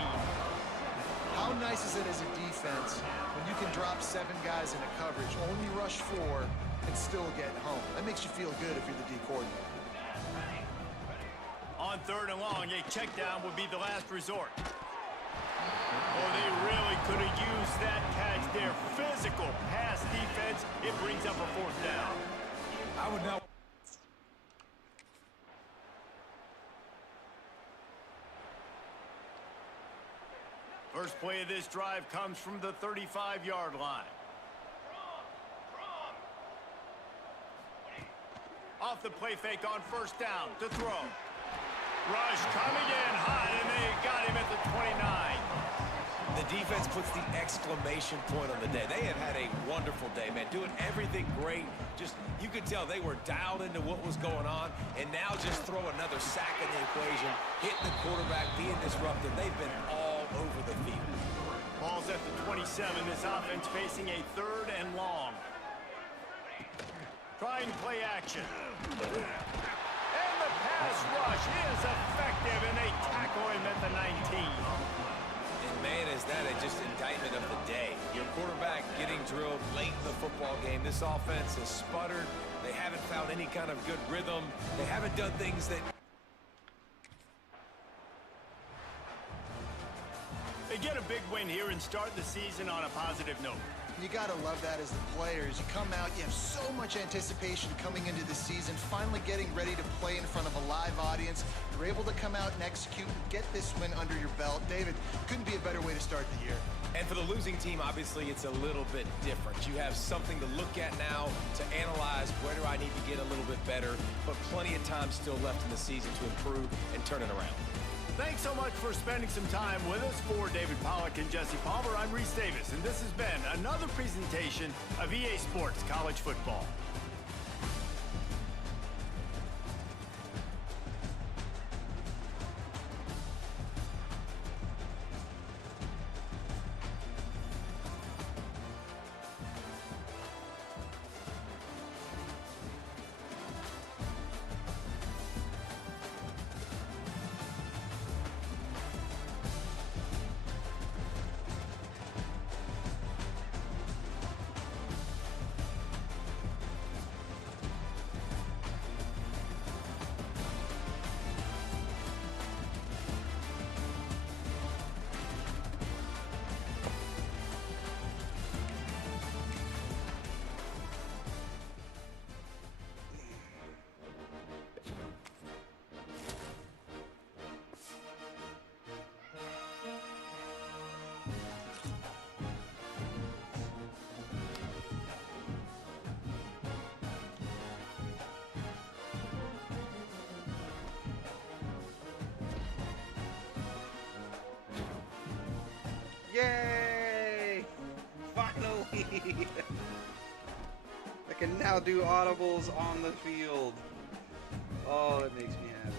How nice is it as a defense when you can drop 7 guys into coverage, only rush 4, and still get home? That makes you feel good if you're the D coordinator. On 3rd and long, a check down would be the last resort. Oh, they really could have used that catch there. Physical pass defense. It brings up a 4th down. I would not. First play of this drive comes from the 35-yard line. Off the play fake on 1st down to throw. Rush coming in high, and they got him at the 29. The defense puts the exclamation point on the day. They have had a wonderful day, man. Doing everything great. Just, you could tell they were dialed into what was going on, and now just throw another sack in the equation, hitting the quarterback, being disruptive. They've been all over the field. Ball's at the 27. This offense facing a 3rd and long. Trying to play action. And the pass rush is effective, and they tackle him at the 19. And man, is that just indictment of the day. Your quarterback getting drilled late in the football game. This offense has sputtered. They haven't found any kind of good rhythm. They haven't done things that... They get a big win here and start the season on a positive note. You gotta love that as the players. You come out, you have so much anticipation coming into the season, finally getting ready to play in front of a live audience. You're able to come out and execute and get this win under your belt. David, couldn't be a better way to start the year. And for the losing team, obviously, it's a little bit different. You have something to look at now, to analyze where do I need to get a little bit better, but plenty of time still left in the season to improve and turn it around. Thanks so much for spending some time with us. For David Pollack and Jesse Palmer, I'm Reese Davis, and this has been another presentation of EA Sports College Football. Yay! I can now do audibles on the field. Oh, that makes me happy.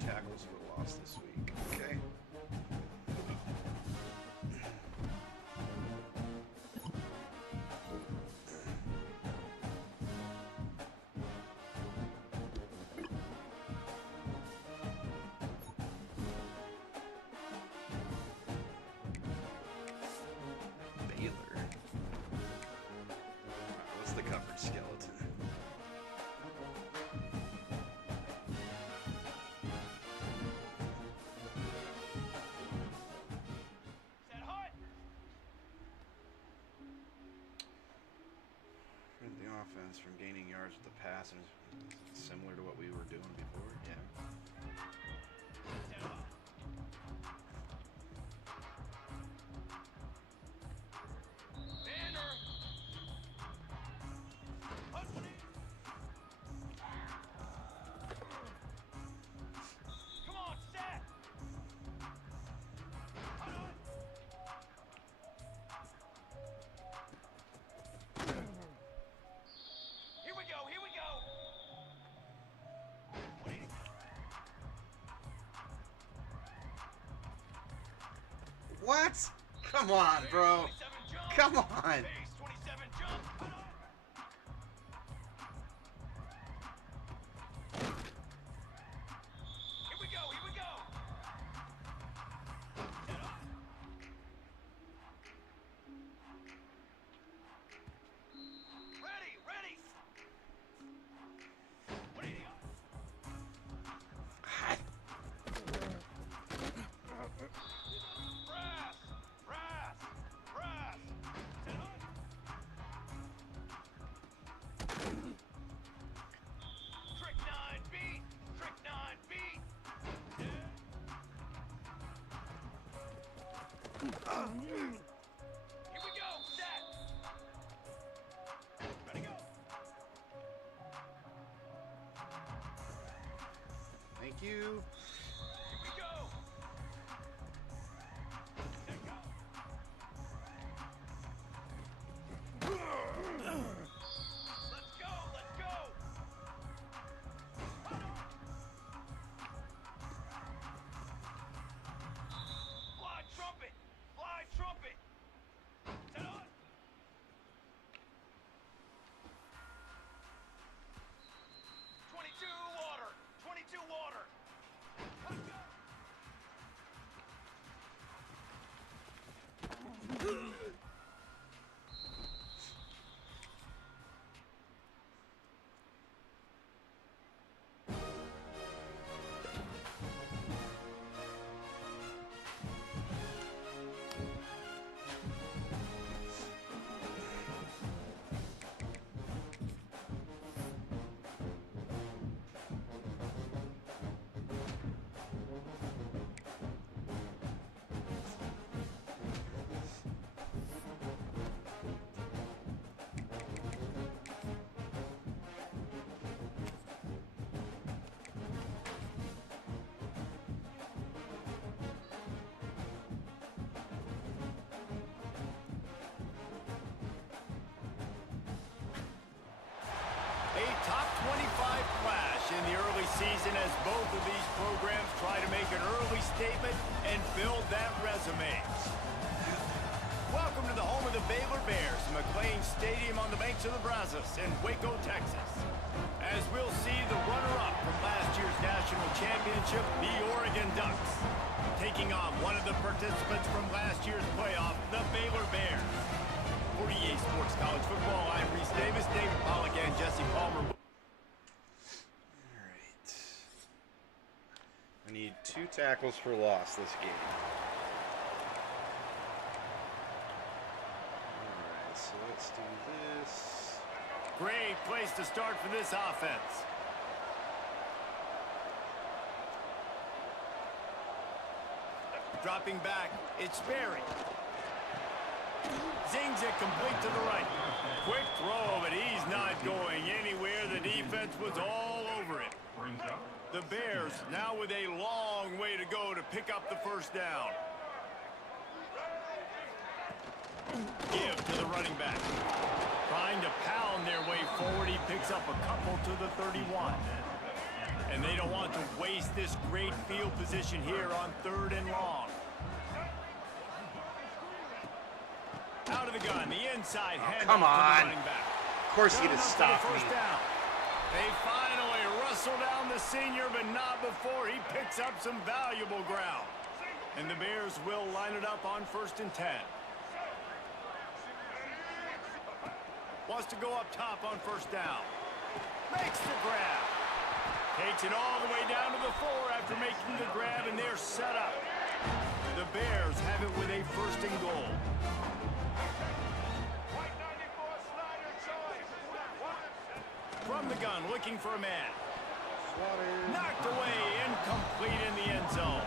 Tackles for loss this week. Okay. Baylor. What's the covered skeleton? The offense from gaining yards with the pass is similar to what we were doing before. Yeah. What? Come on, bro. Come on. Thank you. Here we go. Let's go. Let's go. Fly trumpet. Fly trumpet. Set on. 22 water. 22 water. Top 25 clash in the early season as both of these programs try to make an early statement and build that resume. Welcome to the home of the Baylor Bears, McLean Stadium on the banks of the Brazos in Waco, Texas. As we'll see the runner-up from last year's national championship, the Oregon Ducks, taking on one of the participants from last year's playoff, the Baylor Bears. For EA Sports College Football, I'm Reese Davis, David Pollack, and Jesse Palmer. All right. I need 2 tackles for loss this game. All right, so let's do this. Great place to start for this offense. Dropping back, it's Berry. Zings it complete to the right. Quick throw, but he's not going anywhere. The defense was all over it. The Bears now with a long way to go to pick up the first down. Give to the running back. Trying to pound their way forward. He picks up a couple to the 31. And they don't want to waste this great field position here on 3rd and long. Out of the gun, the inside hand. Come on. To the running back. Of course he'd have stopped me. Down. They finally wrestle down the senior, but not before he picks up some valuable ground. And the Bears will line it up on 1st and 10. Wants to go up top on 1st down. Makes the grab. Takes it all the way down to the 4 after making the grab, and they're set up. The Bears have it with a 1st and goal. From the gun, looking for a man. Knocked away, incomplete in the end zone.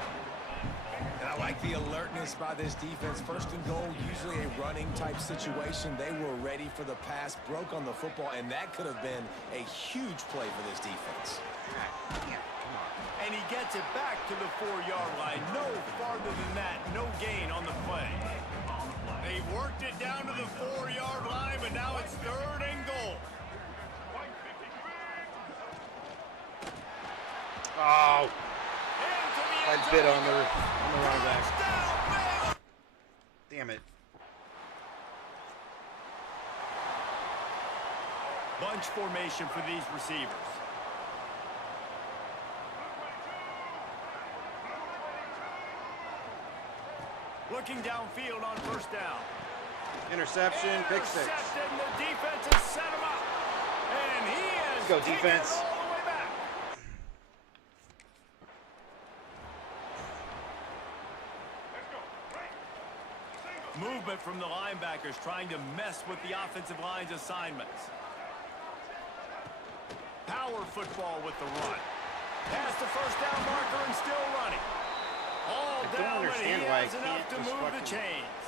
And I like the alertness by this defense. 1st and goal, usually a running type situation. They were ready for the pass, broke on the football, and that could have been a huge play for this defense. And he gets it back to the 4-yard line. No farther than that, no gain on the play. They've worked it down to the 4-yard line, but now it's 3rd and goal. Oh, I bit on the running back. Damn it. Bunch formation for these receivers. Looking downfield on 1st down. Interception, pick 6. Intercepted, and the defense has set him up. And he has Let's go, defense. all the way back. Movement from the linebackers trying to mess with the offensive line's assignments. Power football with the run. Past the 1st down marker and still running. All I don't down, but he understand why I has enough can't to just move the fucking chains.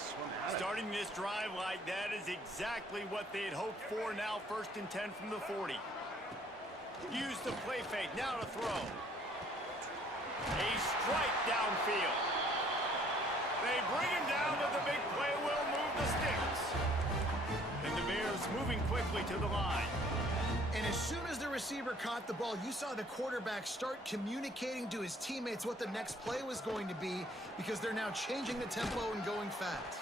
swim out of it. Starting this drive like that is exactly what they had hoped for. Now 1st and 10 from the 40. Use the play fake. Now to throw. A strike downfield. They bring him down, but the big play will move the sticks. And the Bears moving quickly to the line. And as soon as the receiver caught the ball, you saw the quarterback start communicating to his teammates what the next play was going to be, because they're now changing the tempo and going fast.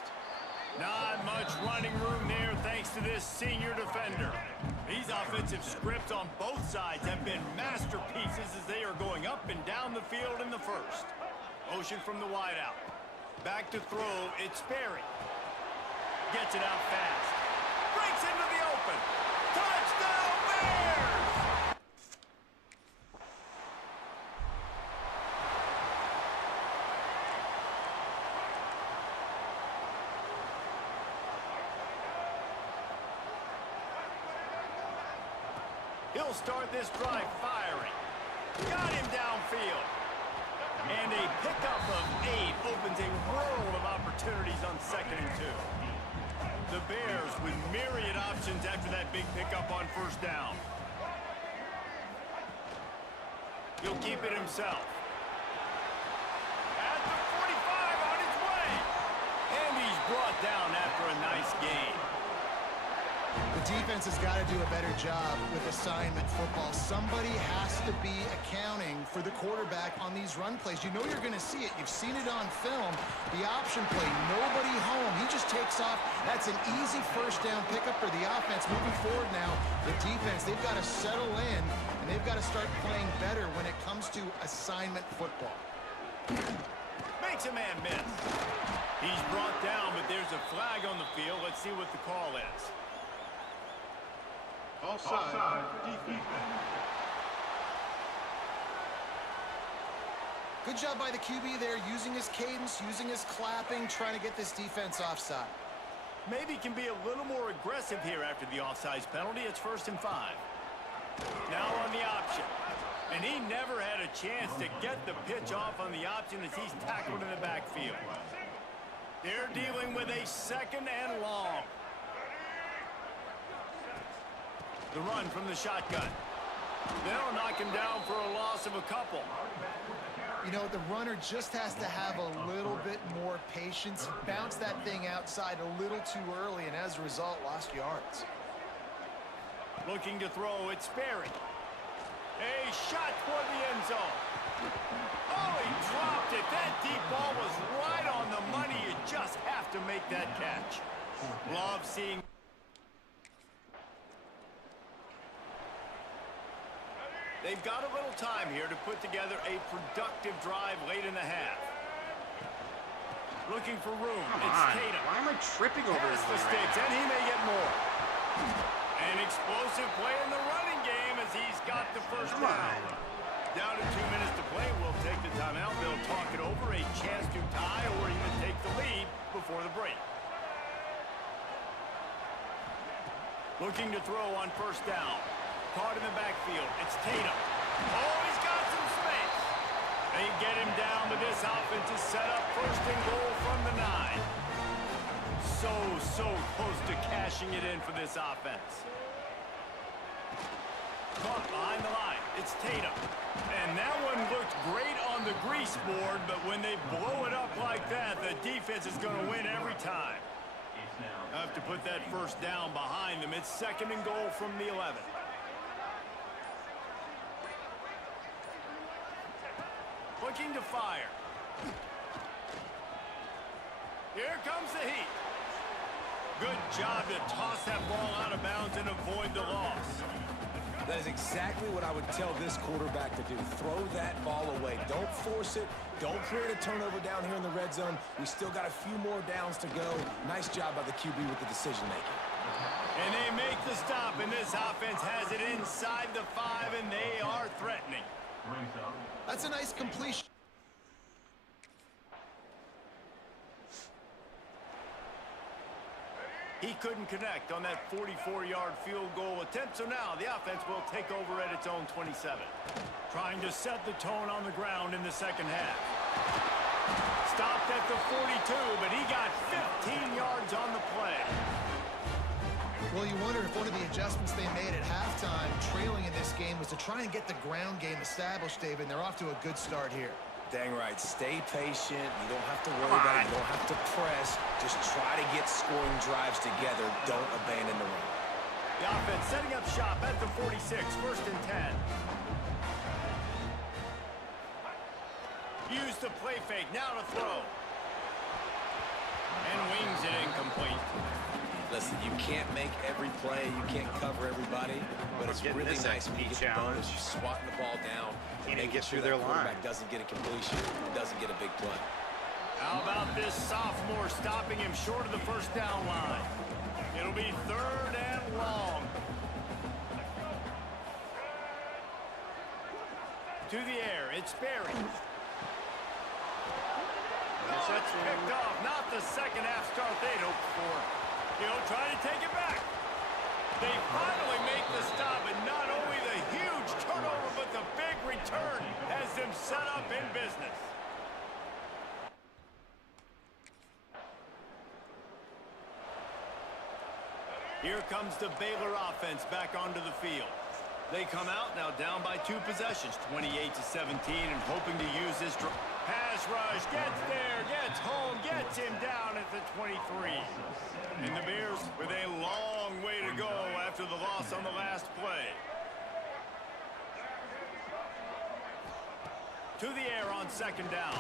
Not much running room there thanks to this senior defender. These offensive scripts on both sides have been masterpieces as they are going up and down the field in the 1st. Motion from the wideout. Back to throw, it's Berry. Gets it out fast. Breaks into the open. Touchdown Bears! He'll start this drive firing. Got him downfield. And a pickup of 8 opens a world of opportunities on 2nd and 2. The Bears with myriad options after that big pickup on 1st down. He'll keep it himself. At the 45 on his way. And he's brought down after a nice gain. The defense has got to do a better job with assignment football. Somebody has to be accounting for the quarterback on these run plays. You know you're going to see it. You've seen it on film. The option play, nobody home. He just takes off. That's an easy 1st down pickup for the offense. Moving forward now, the defense, they've got to settle in, and they've got to start playing better when it comes to assignment football. Make makes a man miss. He's brought down, but there's a flag on the field. Let's see what the call is. Offside. Defense. Good job by the QB there, using his cadence, using his clapping, trying to get this defense offside. Maybe can be a little more aggressive here after the offsides penalty. It's 1st and 5. Now on the option. And he never had a chance to get the pitch off on the option as he's tackled in the backfield. They're dealing with a 2nd and long. The run from the shotgun. They'll knock him down for a loss of a couple. You know, the runner just has to have a little bit more patience. He bounced that thing outside a little too early, and as a result, lost yards. Looking to throw, it's Sperry. A shot toward the end zone. Oh, he dropped it. That deep ball was right on the money. You just have to make that catch. Love seeing... They've got a little time here to put together a productive drive late in the half. Looking for room. It's Tatum. Why am I tripping over Past the sticks, and he may get more. An explosive play in the running game as he's got the first down. Down to 2 minutes to play. We'll take the timeout. They'll talk it over. A chance to tie or even take the lead before the break. Looking to throw on 1st down. Caught in the backfield. It's Tatum. Oh, he's got some space. They get him down, but this offense is set up 1st and goal from the 9. So close to cashing it in for this offense. Caught behind the line. It's Tatum. And that one looked great on the grease board, but when they blow it up like that, the defense is going to win every time. Have to put that 1st down behind them. It's 2nd and goal from the 11. Looking to fire. Here comes the heat. Good job to toss that ball out of bounds and avoid the loss. That is exactly what I would tell this quarterback to do. Throw that ball away. Don't force it. Don't create a turnover down here in the red zone. We still got a few more downs to go. Nice job by the QB with the decision-making. And they make the stop, and this offense has it inside the 5, and they are threatening. That's a nice completion. He couldn't connect on that 44-yard field goal attempt, so now the offense will take over at its own 27. Trying to set the tone on the ground in the 2nd half. Stopped at the 42, but he got 15 yards on the play. Well, you wonder if one of the adjustments they made at halftime, trailing in this game, was to try and get the ground game established, David, and they're off to a good start here. Dang right. Stay patient. You don't have to worry about it. You don't have to press. Just try to get scoring drives together. Don't abandon the run. The offense setting up shop at the 46, 1st and 10. Use the play fake. Now to throw. And wings it incomplete. Listen, you can't make every play. You can't cover everybody. But it's really nice when you get the bonus. You're swatting the ball down. Can't even get through their line. Doesn't get a completion. Doesn't get a big play. How about this sophomore stopping him short of the 1st down line? It'll be 3rd and long. To the air, it's Sperry. Oh, it's picked off. Not the 2nd half start they'd hoped for. He'll try to take it back. They finally make the stop, and not only the huge turnover, but the big return has them set up in business. Here comes the Baylor offense back onto the field. They come out now down by 2 possessions, 28-17, and hoping to use this pass rush. Gets there, gets home, gets him down at the 23. And the Bears with a long way to go after the loss on the last play. To the air on 2nd down.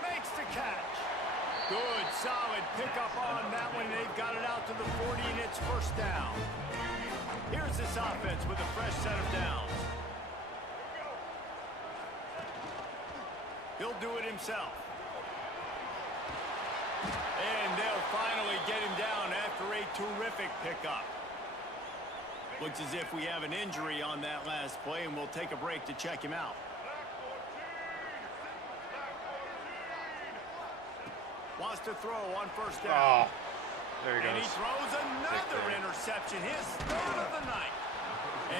Makes the catch. Good, solid pickup on that one. They've got it out to the 40, and it's 1st down. Here's this offense with a fresh set of downs. He'll do it himself. And they'll finally get him down after a terrific pickup. Looks as if we have an injury on that last play, and we'll take a break to check him out. Wants to throw on first down. Oh, there he goes. And he throws another interception, his third of the night.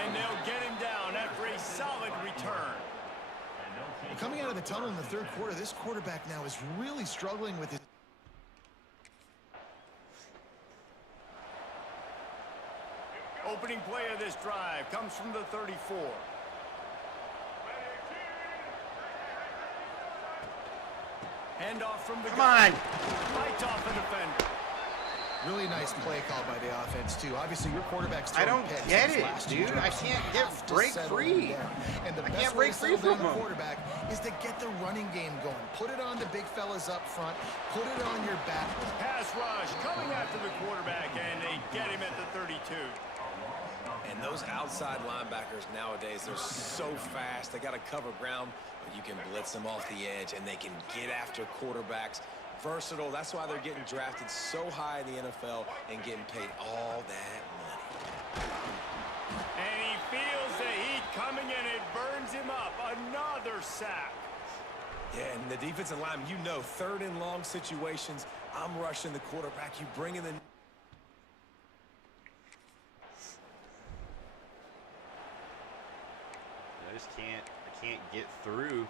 And they'll get him down after a solid return. Coming out of the tunnel in the third quarter, this quarterback now is really struggling with his... Opening play of this drive comes from the 34. Handoff from the Come on. Fights off the defender. Really nice play call by the offense, too. Obviously, your quarterback's I throwing don't picks. get These it, last two dude. I drives, you can't have to break settle free. them down. And the I best can't way break to free settle down from the him. quarterback is to get the running game going. Put it on the big fellas up front. Put it on your back. Pass rush coming after the quarterback, and they get him at the 32. And those outside linebackers nowadays, they're so fast. They got to cover ground, but you can blitz them off the edge, and they can get after quarterbacks. Versatile. That's why they're getting drafted so high in the NFL and getting paid all that money. And he feels the heat coming, and it burns him up. Another sack. Yeah, and the defensive line, you know, third and long situations, I'm rushing the quarterback. You bring in the... I can't get through.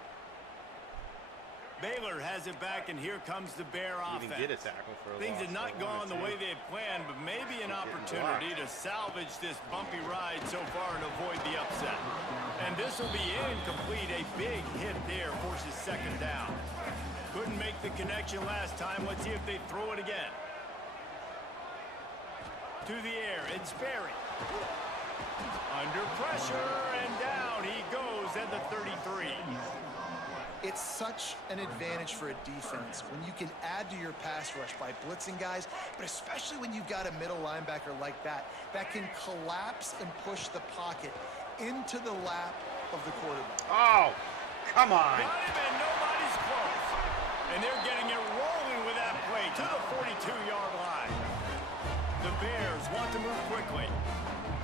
Baylor has it back, and here comes the Bear offense. Even get a tackle for a Things loss. had not gone the way they had planned, but maybe an opportunity to salvage this bumpy ride so far and avoid the upset. And this will be incomplete. A big hit there forces second down. Couldn't make the connection last time. Let's see if they throw it again. To the air, it's Sperry. Under pressure, and down he goes at the 33. It's such an advantage for a defense when you can add to your pass rush by blitzing guys, but especially when you've got a middle linebacker like that can collapse and push the pocket into the lap of the quarterback. Oh, come on. Got him, and nobody's close. And they're getting it rolling with that play to the 42-yard line. The Bears want to move quickly.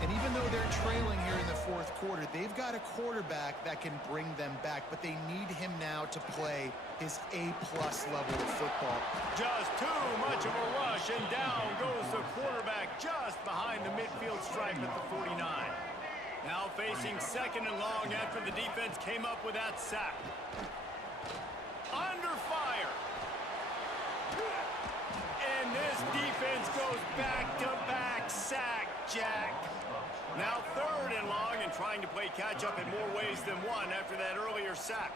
And even though they're trailing here in the fourth quarter, they've got a quarterback that can bring them back, but they need him now to play his A-plus level of football. Just too much of a rush, and down goes the quarterback just behind the midfield stripe at the 49. Now facing second and long after the defense came up with that sack. Under fire. And this defense goes back-to-back sack, Jack. Now third and long, and trying to play catch-up in more ways than one after that earlier sack.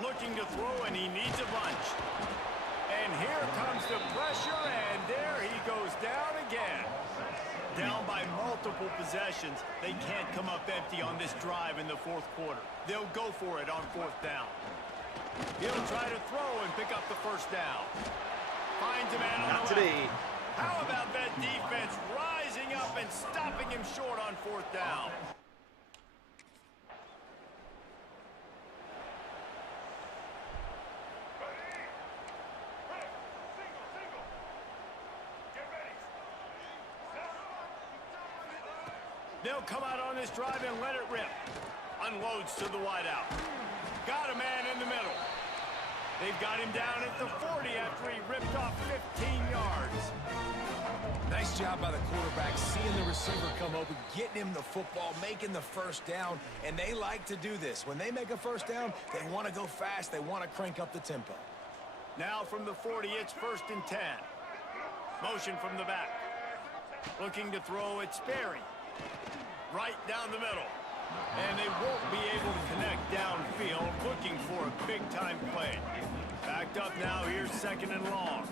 Looking to throw, and he needs a bunch. And here comes the pressure, and there he goes down again. Down by multiple possessions. They can't come up empty on this drive in the fourth quarter. They'll go for it on fourth down. He'll try to throw and pick up the first down. Finds a man on Not the today. left. How about that defense rising up and stopping him short on fourth down? They'll come out on this drive and let it rip. Unloads to the wideout. Got a man in the middle. They've got him down at the 40 after he ripped off 15 yards. Nice job by the quarterback, seeing the receiver come open, getting him the football, making the first down, and they like to do this. When they make a first down, they want to go fast. They want to crank up the tempo. Now from the 40, it's first and 10. Motion from the back. Looking to throw, it's Sperry. Right down the middle. And they won't be able to connect downfield, looking for a big-time play. Backed up now, here's second and long.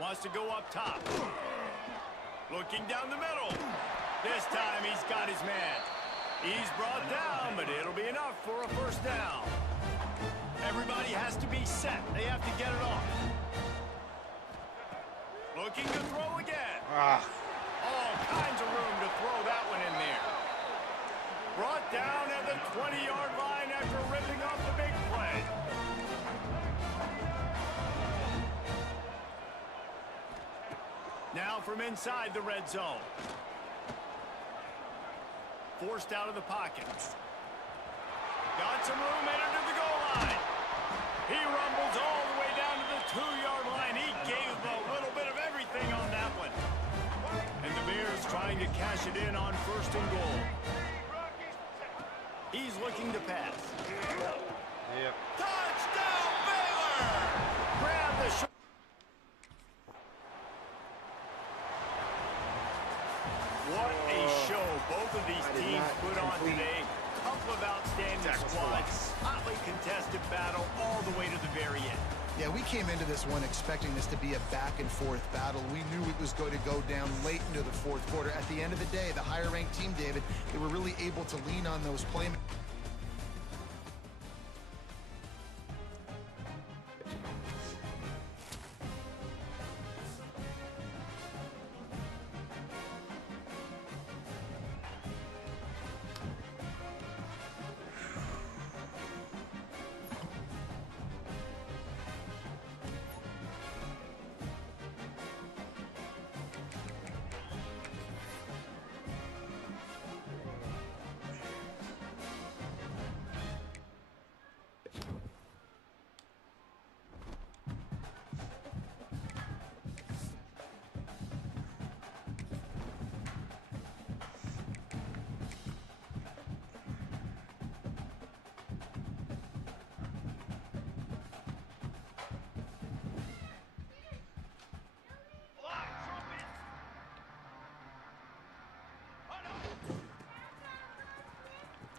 Wants to go up top. Looking down the middle. This time he's got his man. He's brought down, but it'll be enough for a first down. Everybody has to be set. They have to get it off. Looking to throw again. All kinds of room to throw that one in there. Brought down at the 20-yard line after ripping off the big play. Now from inside the red zone. Forced out of the pocket. Got some room headed to the goal line. He rumbles all the way down to the 2-yard line. He gave a little bit of everything on that one. And the Bears trying to cash it in on 1st and goal. He's looking to pass. Yep. Touchdown, Baylor! Grab the shot. What a show both of these teams put on today. Couple of outstanding squads. Hotly contested battle all the way to the very end. Yeah, we came into this one expecting this to be a back-and-forth battle. We knew it was going to go down late into the 4th quarter. At the end of the day, the higher-ranked team, David, they were really able to lean on those playmakers.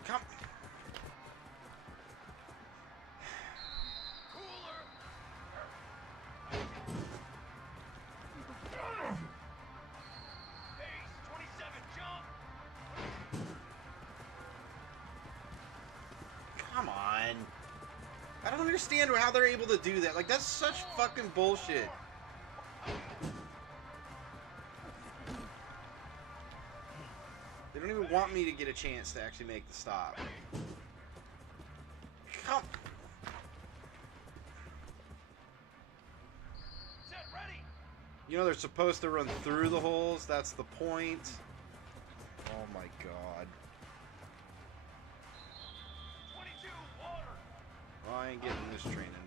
Come. Come on. I don't understand how they're able to do that. Like, that's such fucking bullshit. They don't even want me to get a chance to actually make the stop. Come. You know they're supposed to run through the holes. That's the point. Oh my god. Well, I ain't getting this train inbound.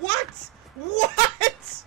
What? What?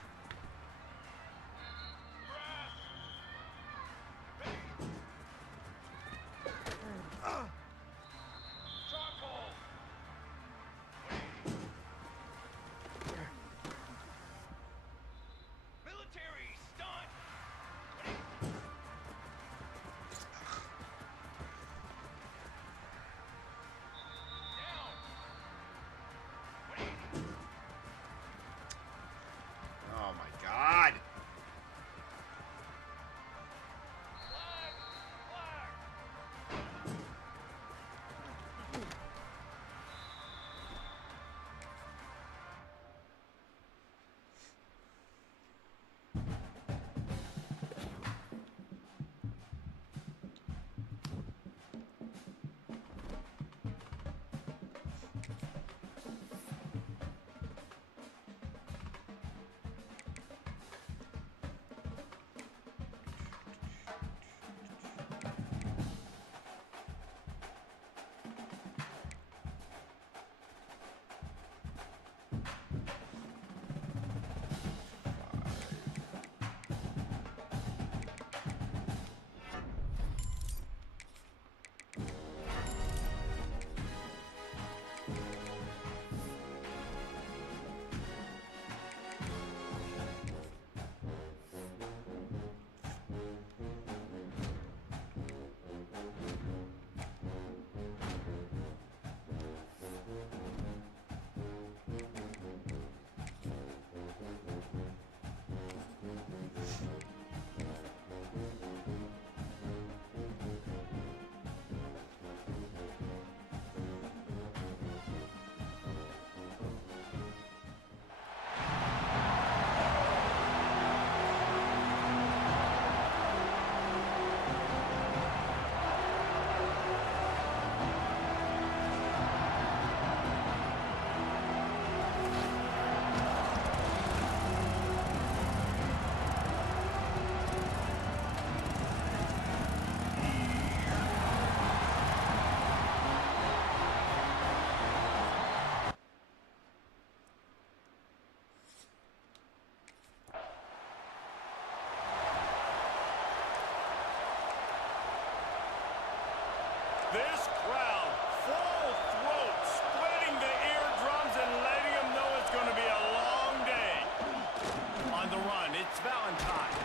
the run. It's Valentine.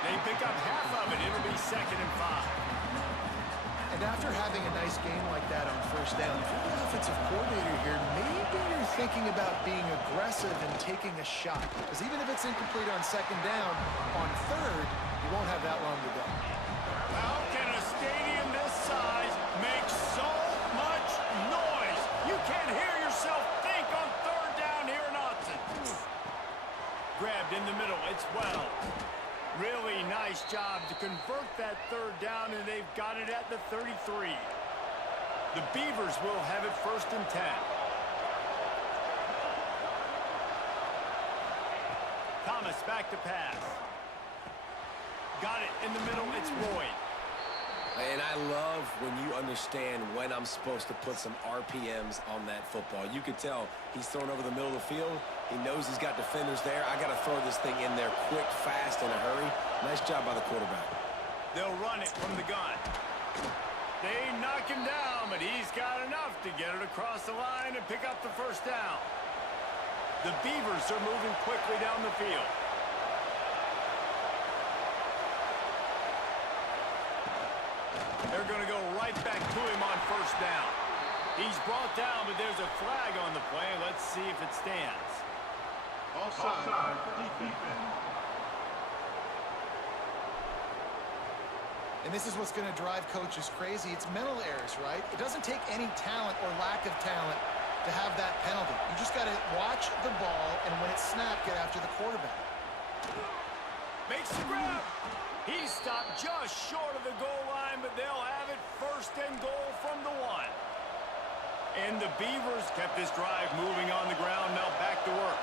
They pick up half of it. It'll be 2nd and 5. And after having a nice game like that on first down, if you're the offensive coordinator here, maybe you're thinking about being aggressive and taking a shot. Because even if it's incomplete on 2nd down, on 3rd, you won't have that long to go. How can a stadium this size make so much noise? You can't hear yourself think on 3rd down here in Austin. Grabbed in the middle. It's Wells. Really nice job to convert that 3rd down, and they've got it at the 33. The Beavers will have it 1st and 10. Thomas back to pass. Got it in the middle. It's Royd. And I love when you understand when I'm supposed to put some RPMs on that football. You could tell he's thrown over the middle of the field. He knows he's got defenders there. I got to throw this thing in there quick, fast, in a hurry. Nice job by the quarterback. They'll run it from the gun. They knock him down, but he's got enough to get it across the line and pick up the 1st down. The Beavers are moving quickly down the field. They're going to go right back to him on 1st down. He's brought down, but there's a flag on the play. Let's see if it stands. Offside. Defense. And this is what's going to drive coaches crazy. It's mental errors, right? It doesn't take any talent or lack of talent to have that penalty. You just got to watch the ball, and when it's snapped, get after the quarterback. Makes the grab. He's stopped just short of the goal line, but they'll have it 1st and goal from the 1. And the Beavers kept this drive moving on the ground. Now back to work.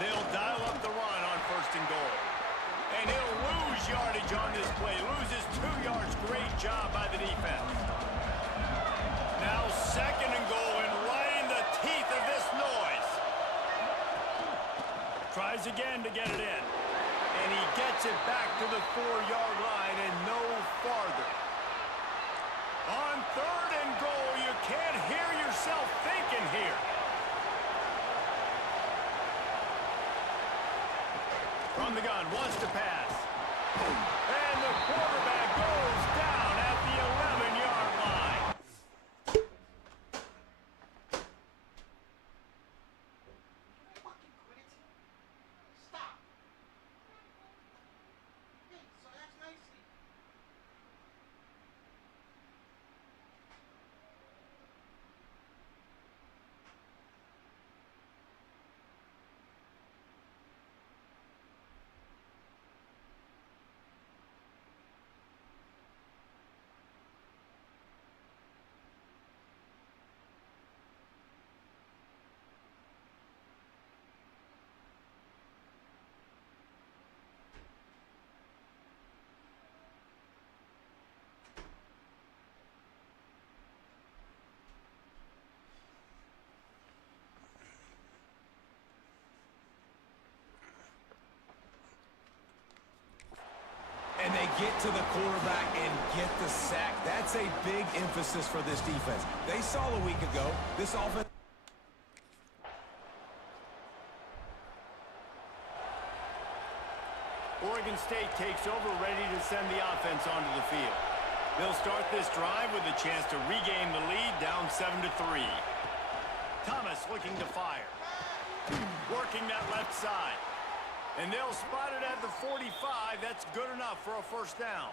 They'll dial up the run on 1st and goal. And he'll lose yardage on this play. Loses 2 yards. Great job by the defense. Now 2nd and goal, and right in the teeth of this noise. Tries again to get it in. And he gets it back to the 4-yard line and no farther. On 3rd and goal, you can't hear yourself thinking here. From the gun, wants to pass. And the quarterback goes down at the 11-yard line. And they get to the quarterback and get the sack. That's a big emphasis for this defense. They saw a week ago this offense. Oregon State takes over, ready to send the offense onto the field. They'll start this drive with a chance to regain the lead, down 7-3. Thomas looking to fire. Working that left side. And they'll spot it at the 45. That's good enough for a 1st down.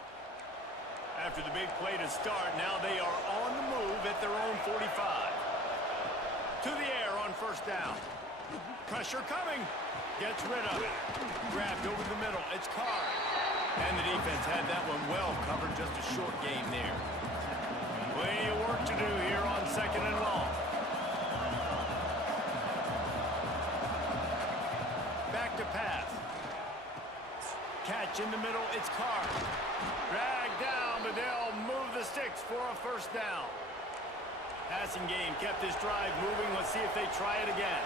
After the big play to start, now they are on the move at their own 45. To the air on 1st down. Pressure coming. Gets rid of it. Grabbed over the middle. It's Carr. And the defense had that one well covered. Just a short game there. Plenty of work to do here on 2nd and long. Back to pass. Catch in the middle. It's Carr. Dragged down, but they'll move the sticks for a 1st down. Passing game kept this drive moving. Let's see if they try it again.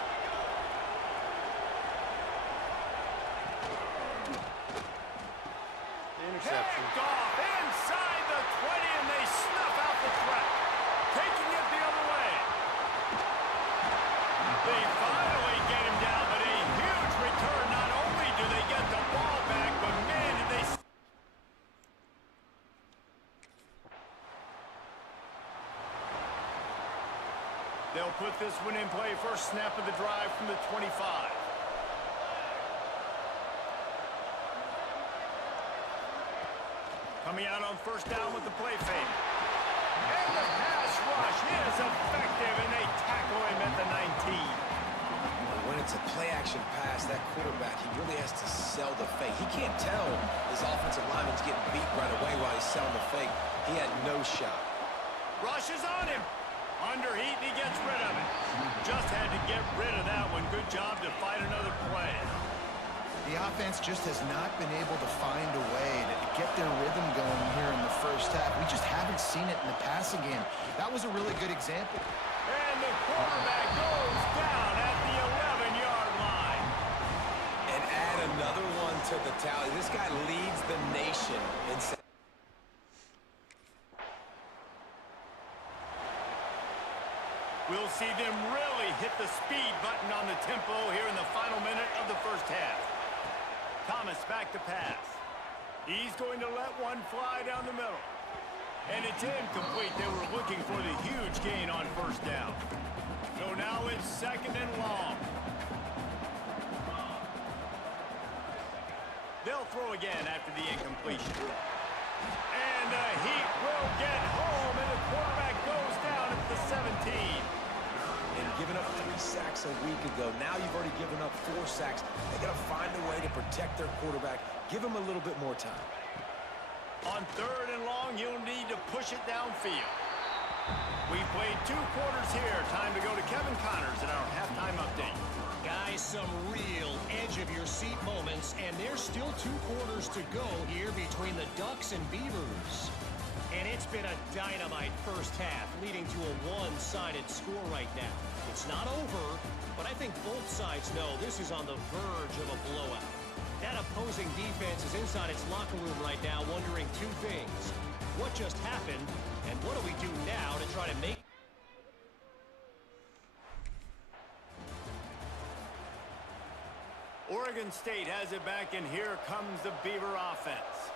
Interception. Picked off inside the 20, and they snuff out the threat. Taking it the other way. They finally get him down, but a huge return not put this one in play. First snap of the drive from the 25. Coming out on first down with the play fake. And the pass rush is effective, and they tackle him at the 19. When it's a play-action pass, that quarterback, he really has to sell the fake. He can't tell his offensive lineman's getting beat right away while he's selling the fake. He had no shot. Rush is on him. Under heat, and he gets rid of it. Just had to get rid of that one. Good job to fight another play. The offense just has not been able to find a way to get their rhythm going here in the first half. We just haven't seen it in the passing game. That was a really good example. And the quarterback goes down at the 11-yard line. And add another one to the tally. This guy leads the nation in sacks. We'll see them really hit the speed button on the tempo here in the final minute of the first half. Thomas back to pass. He's going to let one fly down the middle. And it's incomplete. They were looking for the huge gain on first down. So now it's second and long. They'll throw again after the incompletion. And the heat will get home, and the quarterback goes down at the 17. And giving up 3 sacks a week ago. Now you've already given up 4 sacks. They got to find a way to protect their quarterback. Give him a little bit more time. On third and long, you'll need to push it downfield. We played 2 quarters here. Time to go to Kevin Connors in our halftime update. Guys, some real edge-of-your-seat moments, and there's still 2 quarters to go here between the Ducks and Beavers. And it's been a dynamite first half, leading to a one-sided score right now. It's not over, but I think both sides know this is on the verge of a blowout. That opposing defense is inside its locker room right now wondering 2 things. What just happened, and what do we do now to try to make... Oregon State has it back, and here comes the Beaver offense.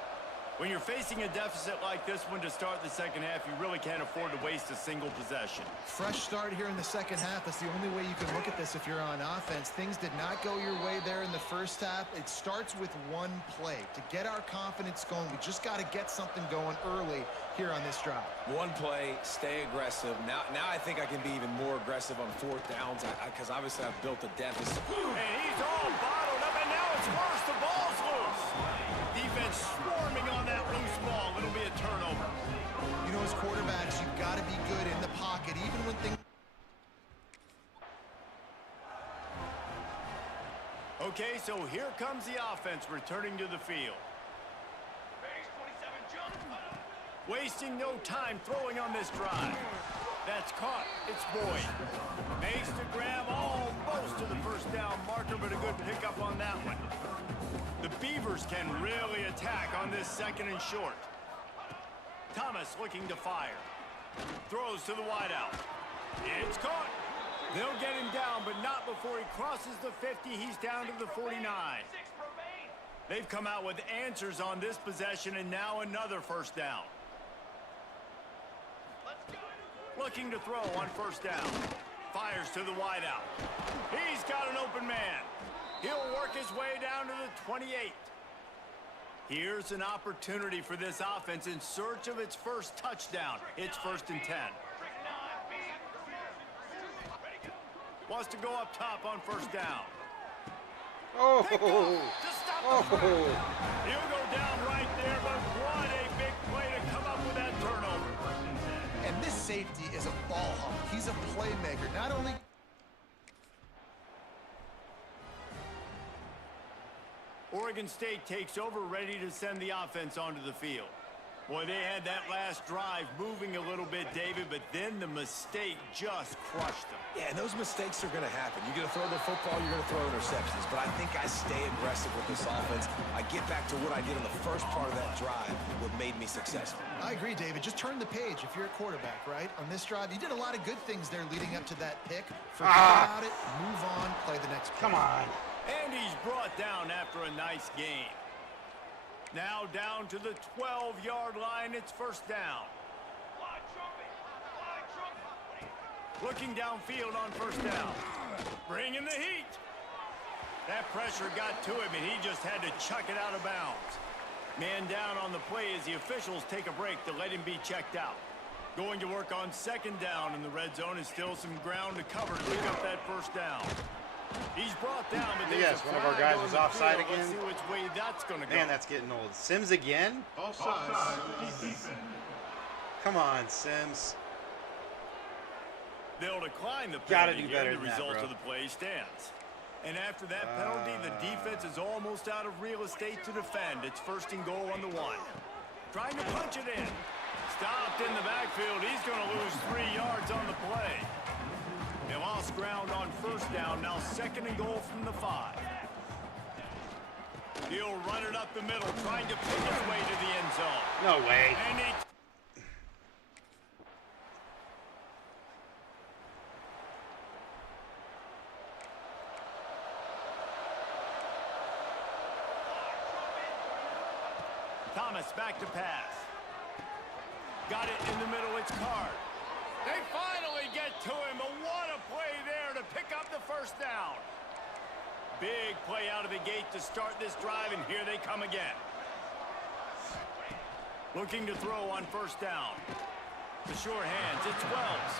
When you're facing a deficit like this one to start the second half, you really can't afford to waste a single possession. Fresh start here in the second half. That's the only way you can look at this if you're on offense. Things did not go your way there in the first half. It starts with one play. To get our confidence going, we just got to get something going early here on this drive. One play, stay aggressive. Now I think I can be even more aggressive on 4th downs because obviously I've built a deficit. And he's all bottled up, and now it's worse. The ball's loose. Defense swarming on that loose ball. It'll be a turnover. You know, as quarterbacks, you've got to be good in the pocket, even when things... Okay, so here comes the offense returning to the field. Wasting no time throwing on this drive. That's caught. It's Boyd. Makes the grab almost to the first down marker, but a good pickup on that one. The Beavers can really attack on this second and short. Thomas looking to fire. Throws to the wideout. It's caught. They'll get him down, but not before he crosses the 50. He's down to the 49. They've come out with answers on this possession, and now another first down. Looking to throw on first down. Fires to the wideout. He's got an open man. He'll work his way down to the 28. Here's an opportunity for this offense in search of its first touchdown. It's 1st and 10. Wants to go up top on first down. Oh! To stop the threat. He'll go down right there, but what a big play to come up with that turnover. And this safety is a ball hawk. He's a playmaker. Not only... Oregon State takes over, ready to send the offense onto the field. Boy, they had that last drive moving a little bit, David, but then the mistake just crushed them. Yeah, and those mistakes are going to happen. You're going to throw the football, you're going to throw interceptions. But I think I stay aggressive with this offense. I get back to what I did in the first part of that drive, what made me successful. I agree, David. Just turn the page if you're a quarterback, right? On this drive, you did a lot of good things there leading up to that pick. Forget about it, move on, play the next play. Come on. And he's brought down after a nice game. Now down to the 12-yard line. It's first down. Looking downfield on first down. Bringing the heat. That pressure got to him, and he just had to chuck it out of bounds. Man down on the play as the officials take a break to let him be checked out. Going to work on second down in the red zone is still some ground to cover to pick up that first down. He's brought down, but Yes, one of our guys was offside again. Let's see which way that's going to go. Man, that's getting old. Sims again? Offside. Defense. Come on, Sims. They'll decline the Gotta penalty. do better The than that, result bro. of the play stands. And after that penalty, the defense is almost out of real estate to defend. It's first and goal on the 1. Trying to punch it in. Stopped in the backfield. He's going to lose 3 yards on the play. They lost ground on first down. Now second and goal from the 5. He'll run it up the middle, trying to pick his way to the end zone. No way. And he... Thomas back to pass. Got it in the middle, it's Card. They finally get to him, but what a play there to pick up the first down. Big play out of the gate to start this drive, and here they come again. Looking to throw on first down. The sure hands, it's Wells.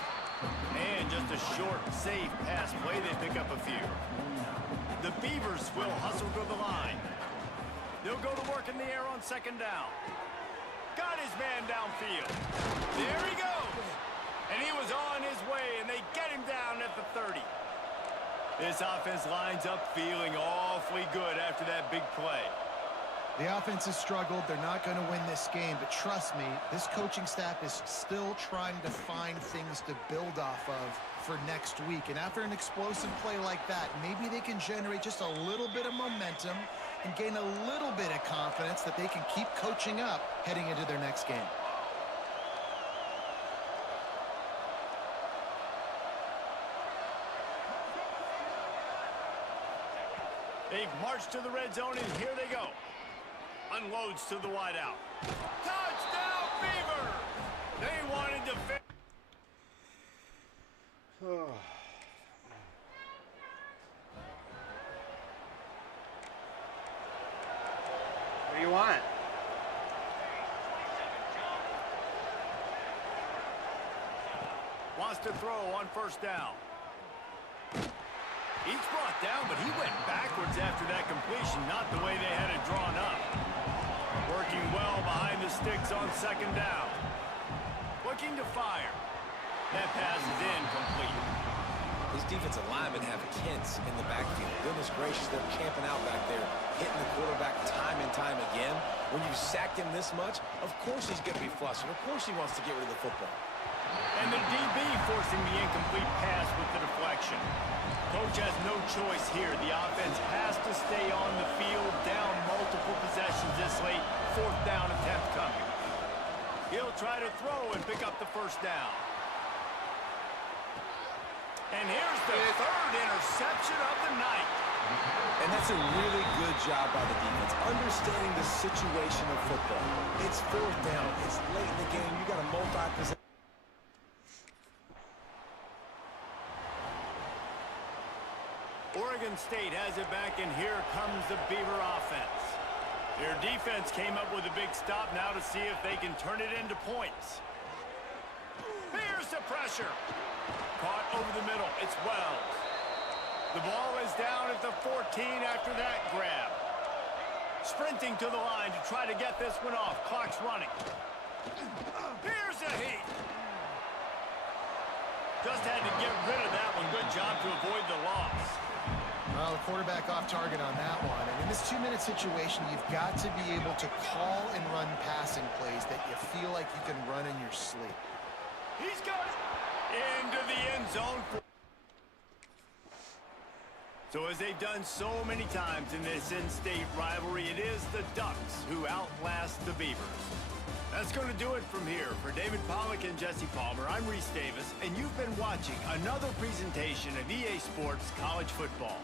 And just a short, safe pass play, they pick up a few. The Beavers will hustle to the line. They'll go to work in the air on second down. Got his man downfield. There he goes. And he was on his way, and they get him down at the 30. This offense lines up feeling awfully good after that big play. The offense has struggled. They're not going to win this game, but trust me, this coaching staff is still trying to find things to build off of for next week. And after an explosive play like that, maybe they can generate just a little bit of momentum and gain a little bit of confidence that they can keep coaching up heading into their next game. They've marched to the red zone, and here they go. Unloads to the wideout. Touchdown, Beaver! They wanted to fit. What do you want? Wants to throw on first down. He's brought down, but he went backwards after that completion, not the way they had it drawn up. Working well behind the sticks on second down. Looking to fire. That pass is incomplete. These defensive linemen have kids in the backfield. Goodness gracious, they're camping out back there, hitting the quarterback time and time again. When you've sacked him this much, of course he's going to be flustered. Of course he wants to get rid of the football. And the DB forcing the incomplete pass with the deflection. Coach has no choice here. The offense has to stay on the field, down multiple possessions this late. Fourth down attempt coming. He'll try to throw and pick up the first down. And here's the third interception of the night. And that's a really good job by the defense, understanding the situation of football. It's fourth down. It's late in the game. You got a multi-possession. Oregon State has it back, and here comes the Beaver offense. Their defense came up with a big stop now to see if they can turn it into points. Here's the pressure. Caught over the middle. It's Wells. The ball is down at the 14 after that grab. Sprinting to the line to try to get this one off. Clock's running. Here's the heat. Just had to get rid of that one. Good job to avoid the loss. Well, the quarterback off target on that one. And in this 2-minute situation, you've got to be able to call and run passing plays that you feel like you can run in your sleep. He's got it into the end zone. So as they've done so many times in this in-state rivalry, it is the Ducks who outlast the Beavers. That's going to do it from here. For David Pollack and Jesse Palmer, I'm Reese Davis, and you've been watching another presentation of EA Sports College Football.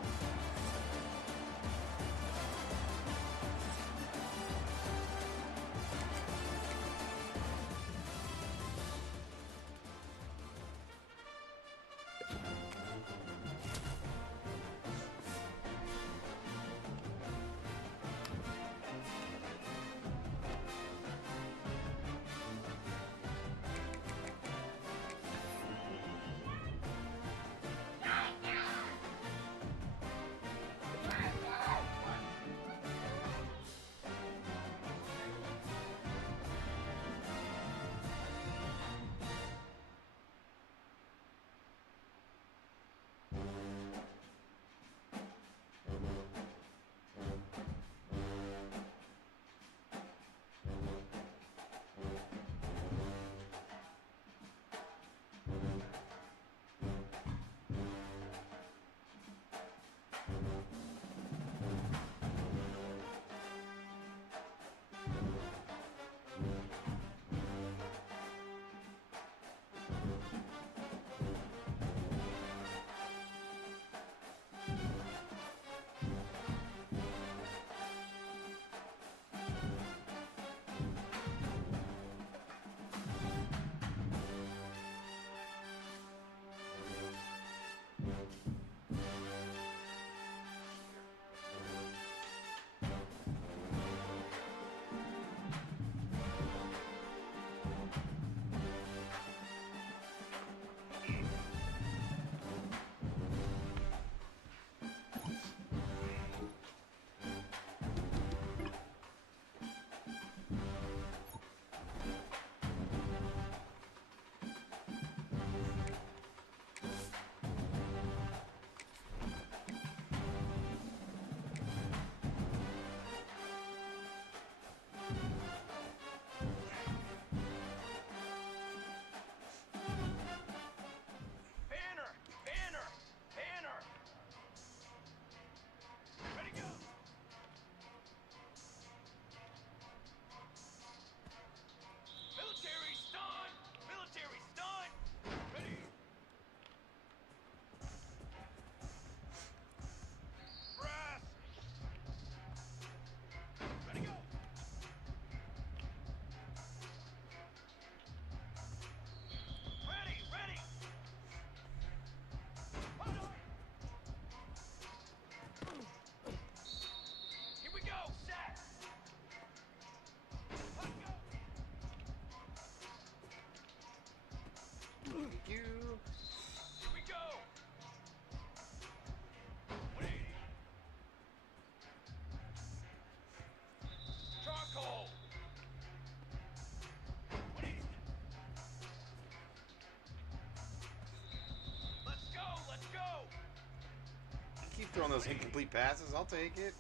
throwing those incomplete passes. I'll take it.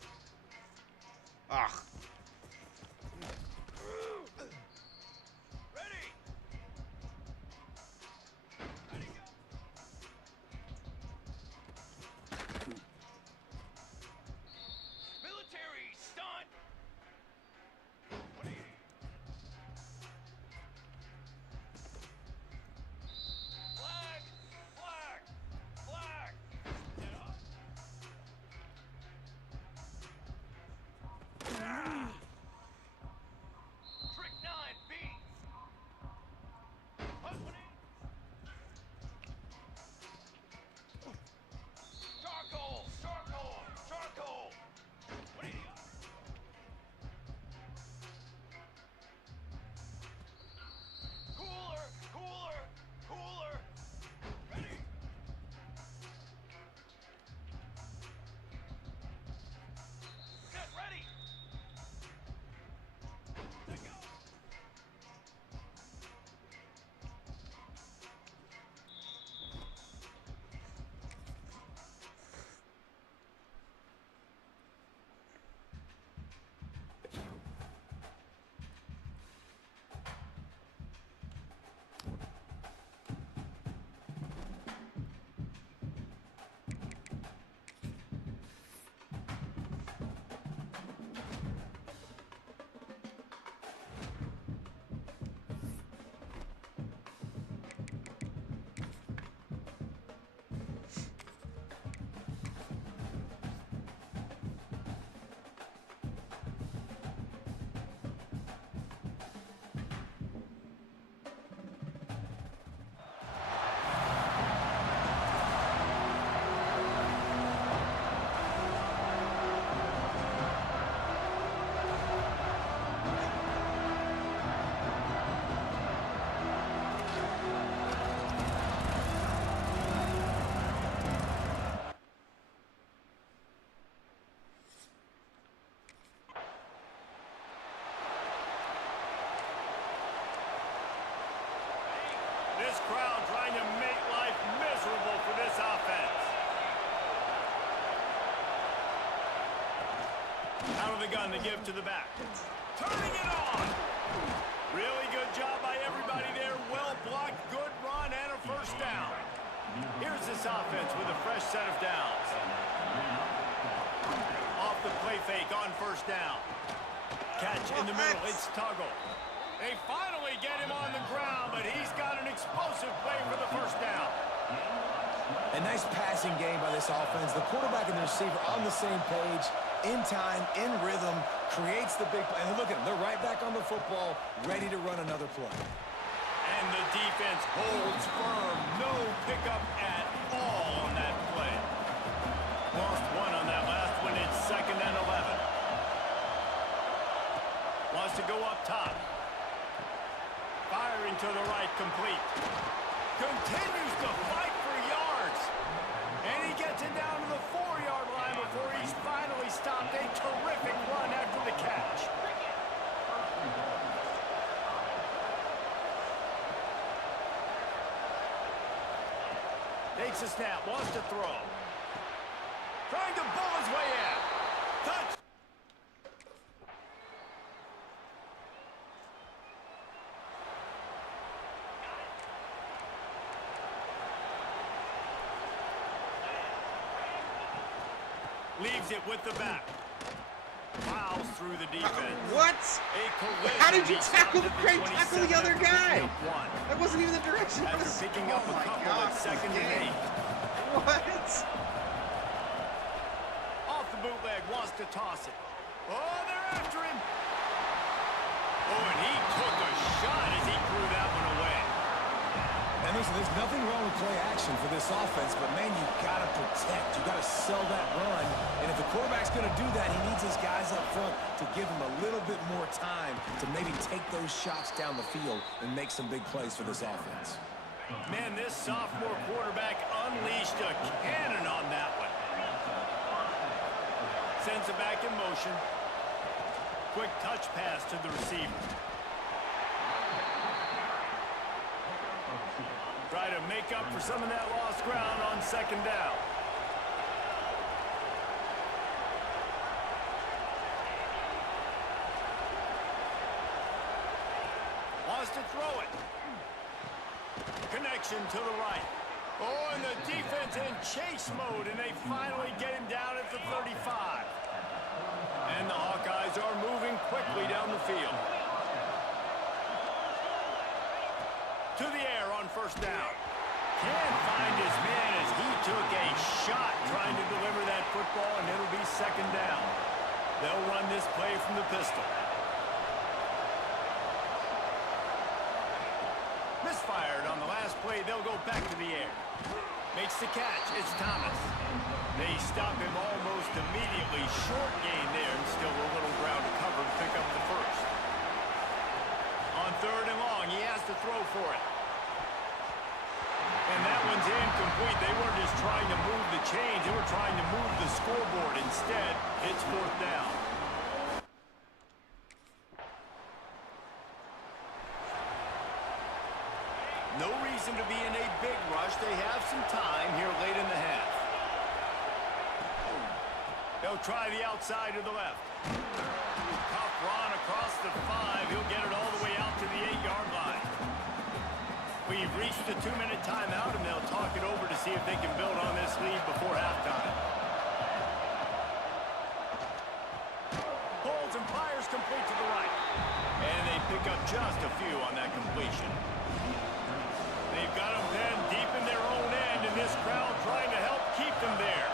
Ugh. This crowd trying to make life miserable for this offense. Out of the gun to give to the back. Turning it on. Really good job by everybody there. Well blocked, good run, and a first down. Here's this offense with a fresh set of downs. Off the play fake on first down. Catch in the middle. It's Tuggle. They finally get him on the ground, but he's got an explosive play for the first down. A nice passing game by this offense. The quarterback and the receiver on the same page, in time, in rhythm, creates the big play. And look at them, they're right back on the football, ready to run another play. And the defense holds firm. No pickup at all on that play. Lost one on that last one. It's 2nd and 11. Wants to go up top. Firing to the right, complete. Continues to fight for yards. And he gets it down to the 4-yard line before he's finally stopped. A terrific run after the catch. Takes a snap, wants to throw. Trying to bull his way in. Touch. Leaves it with the back. Plows through the defense. What? How did you tackle the other guy? That wasn't even the direction I was... After picking up a couple at 2nd and 8. What? Off the bootleg, wants to toss it. Oh, they're after him. Oh, and he took a shot as he threw that one away. And listen, there's nothing wrong with play action for this offense, but man, you gotta protect. You gotta sell that run. And if the quarterback's gonna do that, he needs his guys up front to give him a little bit more time to maybe take those shots down the field and make some big plays for this offense. Man, this sophomore quarterback unleashed a cannon on that one. Sends it back in motion. Quick touch pass to the receiver. Try to make up for some of that lost ground on 2nd down. throw it. Connection to the right. Oh, and the defense in chase mode, and they finally get him down at the 35. And the Hawkeyes are moving quickly down the field. To the air on first down. Can't find his man as he took a shot trying to deliver that football, and it'll be second down. They'll run this play from the pistol. Misfired on the last play. They'll go back to the air. Makes the catch. It's Thomas. They stop him almost immediately. Short gain there, and still a little ground to cover to pick up the first. On third and long, he has to throw for it. And that one's incomplete. They weren't just trying to move the chains. They were trying to move the scoreboard. Instead, it's fourth down. No reason to be in a big rush. They have some time here late in the half. They'll try the outside to the left. Tough run across the 5. He'll get it all the way out to the 8-yard line. We've reached the 2-minute timeout, and they'll talk it over to see if they can build on this lead before halftime. Holds and fires complete to the right. And they pick up just a few on that completion. They've got them pinned deep in their own end, and this crowd trying to help keep them there.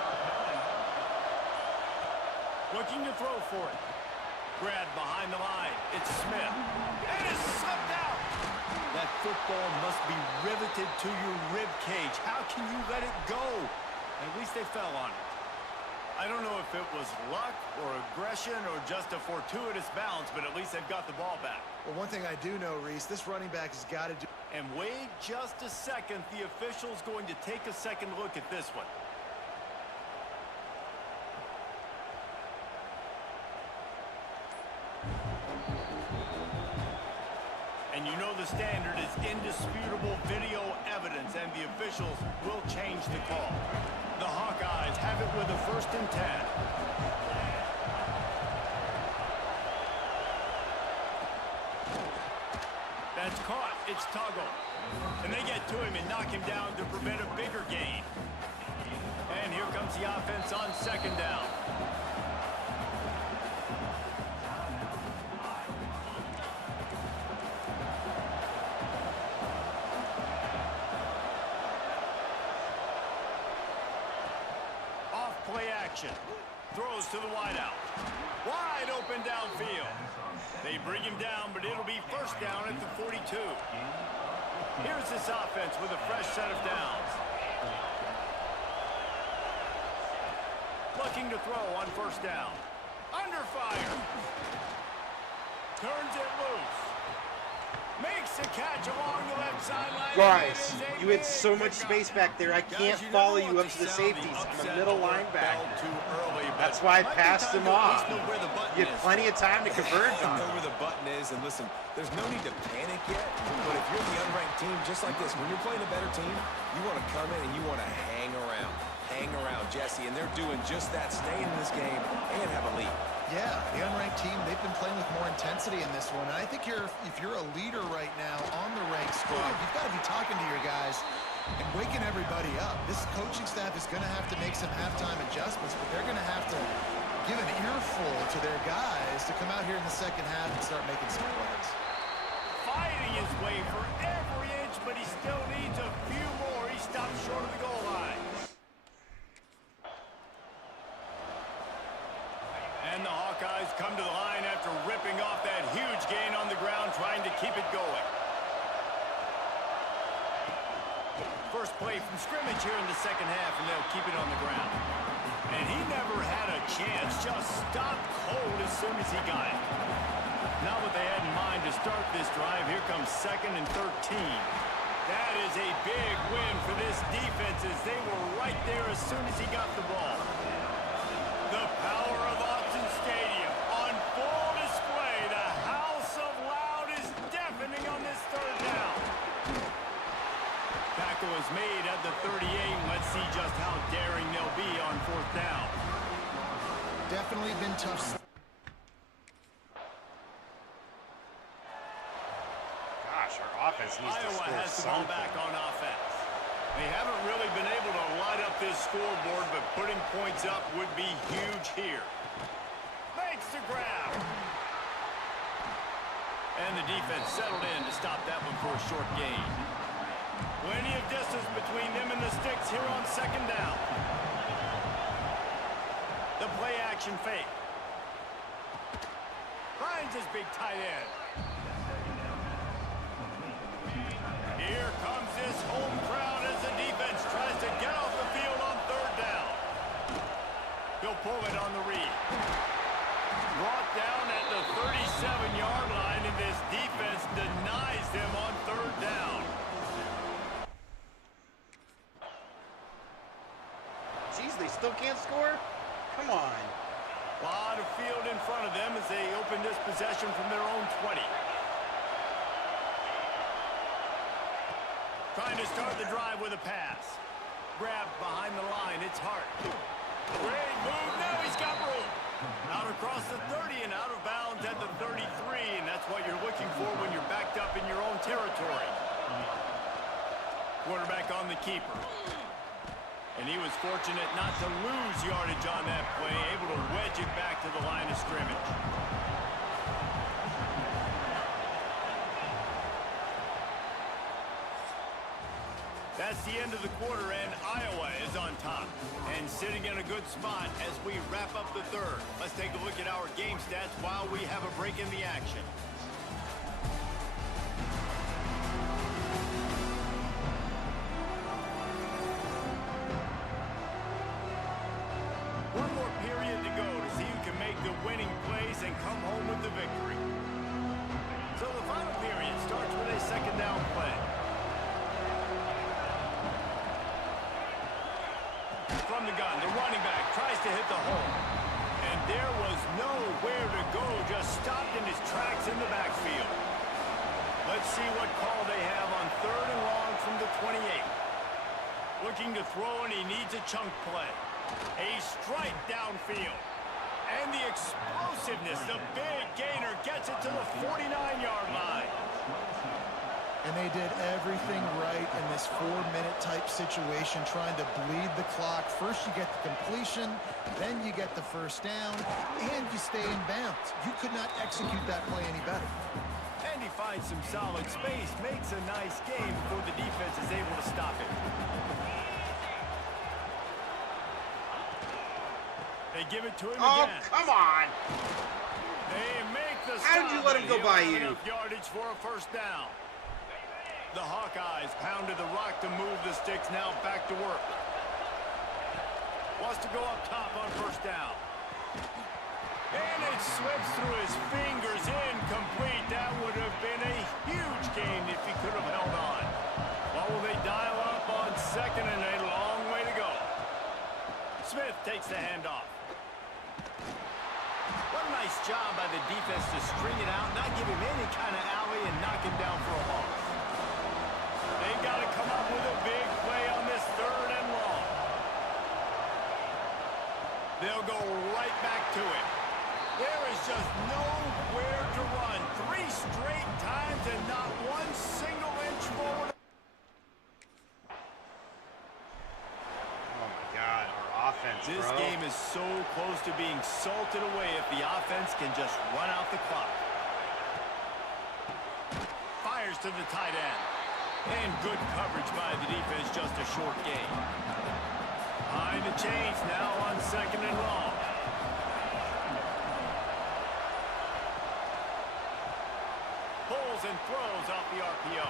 Looking to throw for it. Grab behind the line. It's Smith. And it's slipped out. That football must be riveted to your rib cage. How can you let it go? At least they fell on it. I don't know if it was luck or aggression or just a fortuitous bounce, but at least they've got the ball back. Well, one thing I do know, Reese, this running back has got to do... And wait just a second. The official's going to take a second look at this one. And you know the standard is indisputable video evidence, and the officials will change the call. The Hawkeyes have it with a 1st and 10. That's caught. It's Tuggle. And they get to him and knock him down to prevent a bigger gain. And here comes the offense on second down. Play action. Throws to the wideout. Wide open downfield. They bring him down, but it'll be first down at the 42. Here's this offense with a fresh set of downs. Looking to throw on first down. Under fire. Turns it loose. Makes a catch along the left sideline. Guys, you had so much space back there. I can't follow you up to the safeties. I'm a middle linebacker. That's why I passed him off. You had plenty of time to converge on know where the button is, and listen, there's no need to panic yet, but if you're the unranked team, just like this, when you're playing a better team, you want to come in and you want to hang around, Jesse, and they're doing just that, staying in this game and have a lead. Yeah, the unranked team, they've been playing with more intensity in this one. And I think if you're a leader right now on the ranked squad, you've got to be talking to your guys and waking everybody up. This coaching staff is going to have to make some halftime adjustments, but they're going to have to give an earful to their guys to come out here in the second half and start making some plays. Fighting his way for every inch, but he still needs a few more. He stopped short of the goal line. And the Hawkeyes come to the line after ripping off that huge gain on the ground, trying to keep it going. First play from scrimmage here in the second half, and they'll keep it on the ground. And he never had a chance, just stopped cold as soon as he got it. Not what they had in mind to start this drive. Here comes 2nd and 13. That is a big win for this defense, as they were right there as soon as he got the ball. The power of Autzen Stadium on full display. The house of loud is deafening on this third down. Tackle is made at the 38. Let's see just how daring they'll be on fourth down. Definitely been tough. Gosh, gosh, our offense needs to Iowa score has the ball something. back on offense. They haven't really been able to light up this scoreboard, but putting points up would be huge here. Makes the grab. And the defense settled in to stop that one for a short gain. Plenty of distance between them and the sticks here on second down. The play action fake. Finds his big tight end. Here comes this home crowd as the defense tries to get off the field on third down. He'll pull it on the read. Brought down at the 37-yard line, and this defense denies them on third down. Jeez, they still can't score? Come on. A lot of field in front of them as they open this possession from their own 20. Trying to start the drive with a pass. Grabbed behind the line. It's Hart. Great move. Now he's got room. Out across the 30 and out of bounds at the 33. And that's what you're looking for when you're backed up in your own territory. Quarterback on the keeper. And he was fortunate not to lose yardage on that play, able to wedge it back to the line of scrimmage. That's the end of the quarter, and Iowa is on top and sitting in a good spot as we wrap up the third. Let's take a look at our game stats while we have a break in the action. One more period to go to see who can make the winning plays and come home with the victory. So the final period starts with a second down play. From the gun, the running back tries to hit the hole. And there was nowhere to go, just stopped in his tracks in the backfield. Let's see what call they have on third and long from the 28. Looking to throw, and he needs a chunk play. A strike downfield. And the explosiveness, the big gainer gets it to the 49-yard line. And they did everything right in this 4-minute type situation, trying to bleed the clock. First you get the completion, then you get the first down, and you stay in bounds. You could not execute that play any better. And he finds some solid space, makes a nice game before the defense is able to stop it. They give it to him Oh, again. come on. They make the How did you let him go by you? Enough yardage for a first down. The Hawkeyes pounded the rock to move the sticks, now back to work. Wants to go up top on first down. And it slips through his fingers, incomplete. That would have been a huge gain if he could have held on. Well, will they dial up on second and a long way to go? Smith takes the handoff. What a nice job by the defense to string it out, not give him any kind of alley, and knock him down for a loss. They've got to come up with a big play on this third and long. They'll go right back to it. There is just nowhere to run. 3 straight times and not one single inch forward. Oh, my God. Our offense, This game is so close to being salted away if the offense can just run out the clock. Fires to the tight end. And good coverage by the defense, just a short gain. Behind the chains now on second and long. Pulls and throws off the RPO.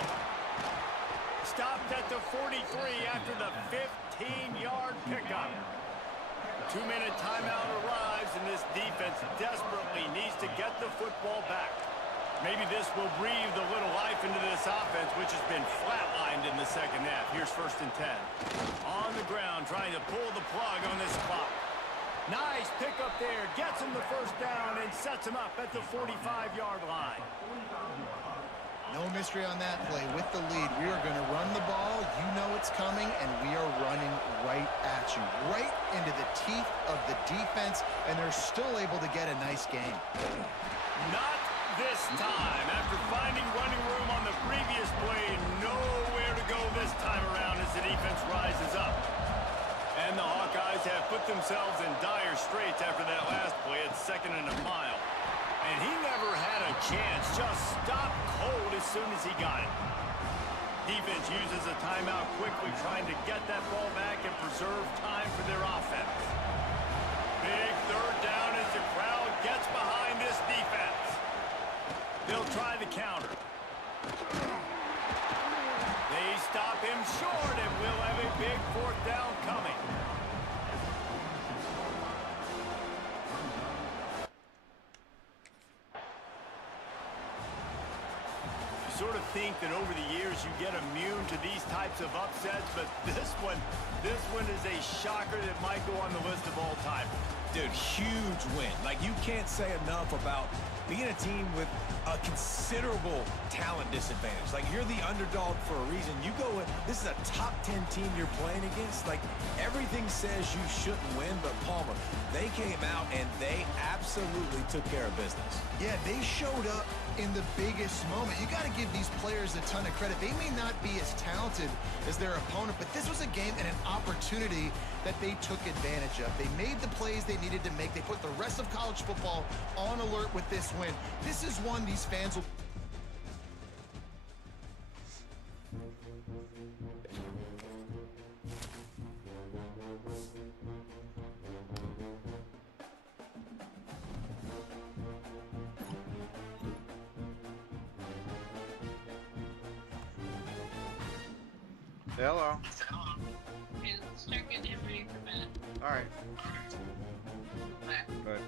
Stopped at the 43 after the 15-yard pickup. 2-minute timeout arrives, and this defense desperately needs to get the football back. Maybe this will breathe a little life into this offense, which has been flatlined in the second half. Here's first and 10. On the ground, trying to pull the plug on this clock. Nice pickup there. Gets him the first down and sets him up at the 45-yard line. No mystery on that play. With the lead, we are going to run the ball. You know it's coming, and we are running right at you, right into the teeth of the defense, and they're still able to get a nice game. Not this time. After finding running room on the previous play, nowhere to go this time around as the defense rises up. And the Hawkeyes have put themselves in dire straits after that last play at 2nd and a mile. And he never had a chance, just stopped cold as soon as he got it. Defense uses a timeout quickly, trying to get that ball back and preserve time for their offense. Big 3rd down as the crowd gets behind this defense. They'll try the counter. They stop him short, and we'll have a big 4th down coming. You sort of think that over the years you get immune to these types of upsets, but this one is a shocker that might go on the list of all time. Dude, huge win. Like, you can't say enough about being a team with a considerable talent disadvantage. Like, you're the underdog for a reason. You go in, this is a top 10 team you're playing against. Like, everything says you shouldn't win, but Palmer, they came out and they absolutely took care of business. Yeah, they showed up in the biggest moment. You got to give these players a ton of credit. They may not be as talented as their opponent, but this was a game and an opportunity that they took advantage of. They made the plays they needed to make. They put the rest of college football on alert with this win. This is one these fans will... Hello. Start getting him ready for bed. All right. Good.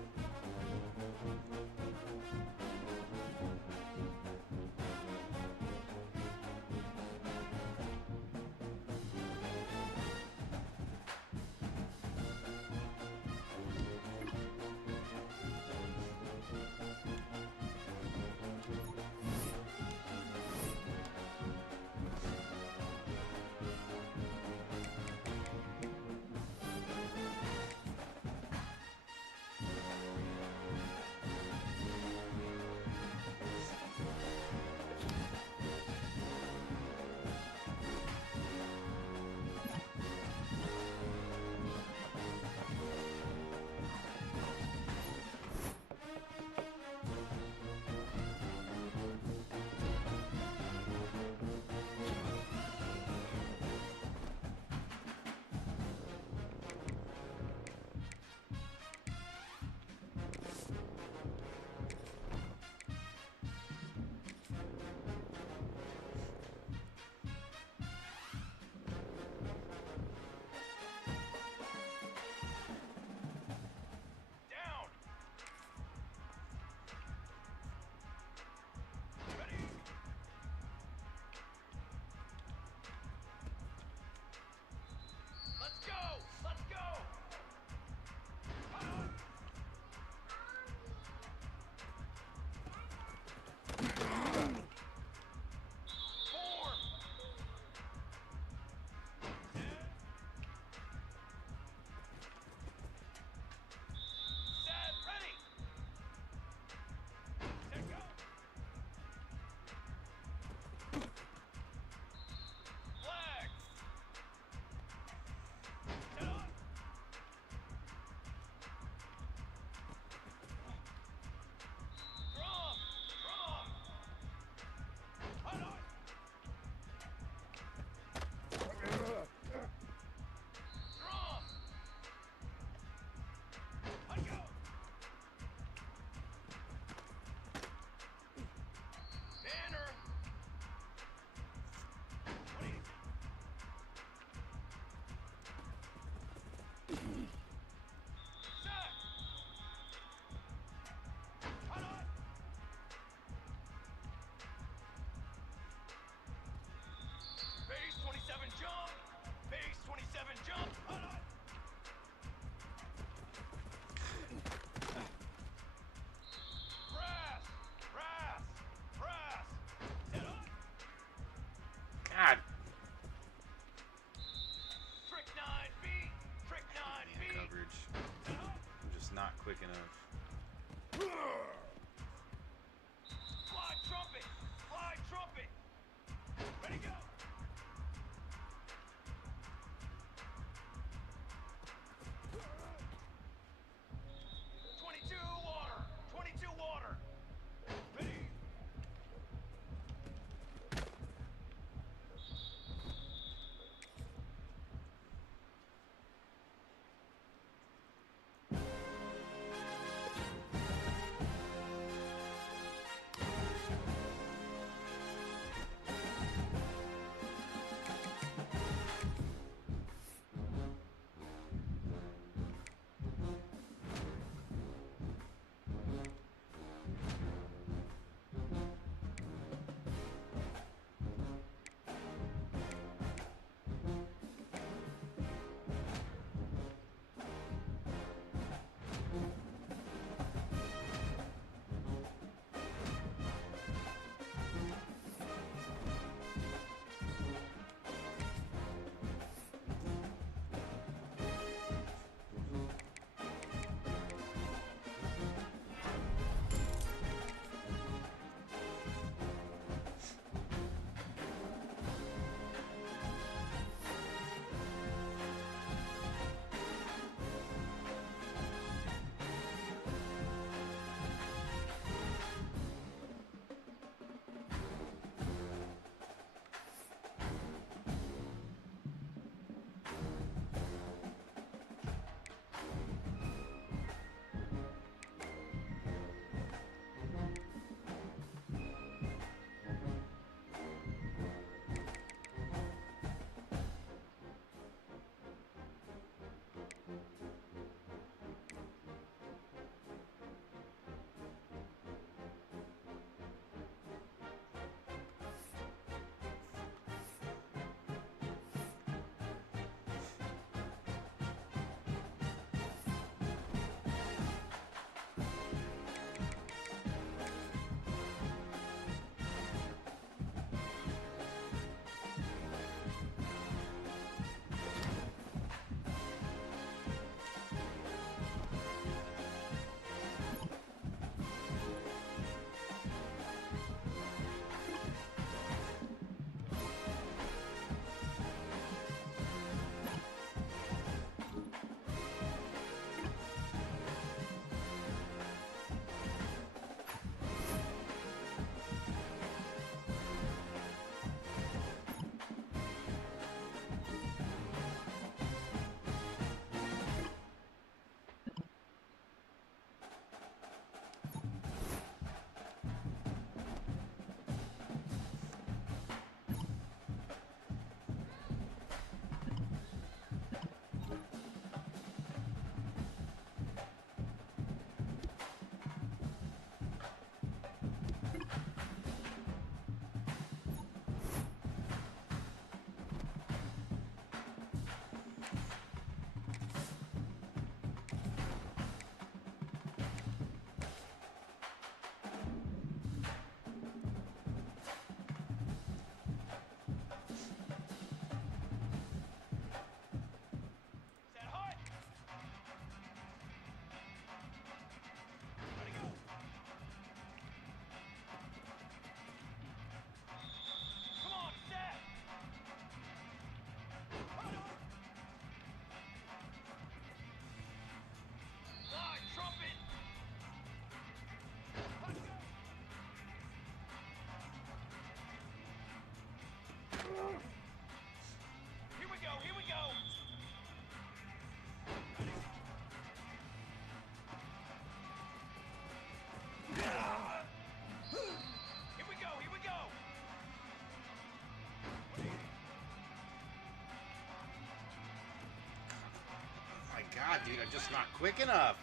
God, dude, I'm just not quick enough.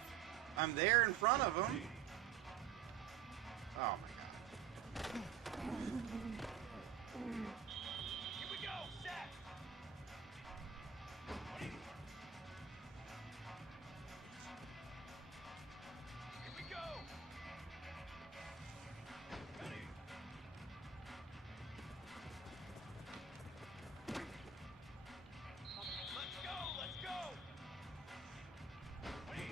I'm there in front of him. Oh my God. Here we go, set. Here we go. Ready. Let's go, let's go. Ready.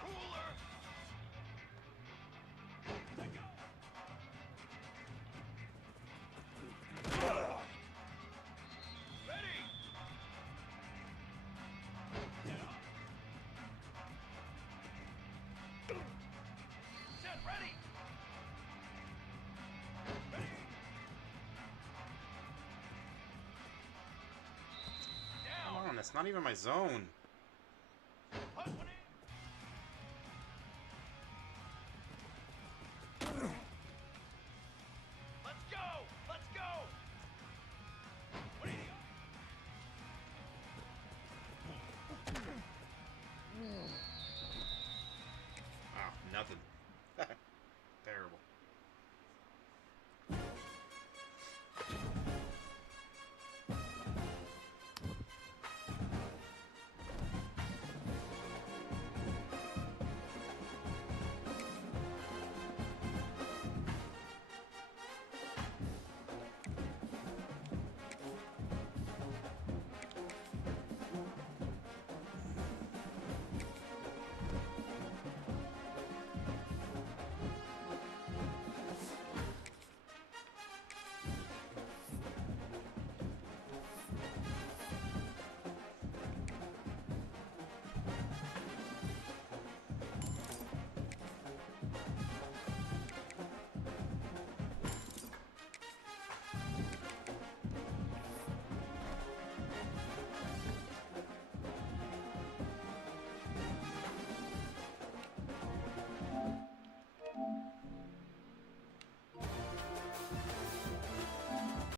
Cooler. Ready. Set, ready. Come on, that's not even my zone.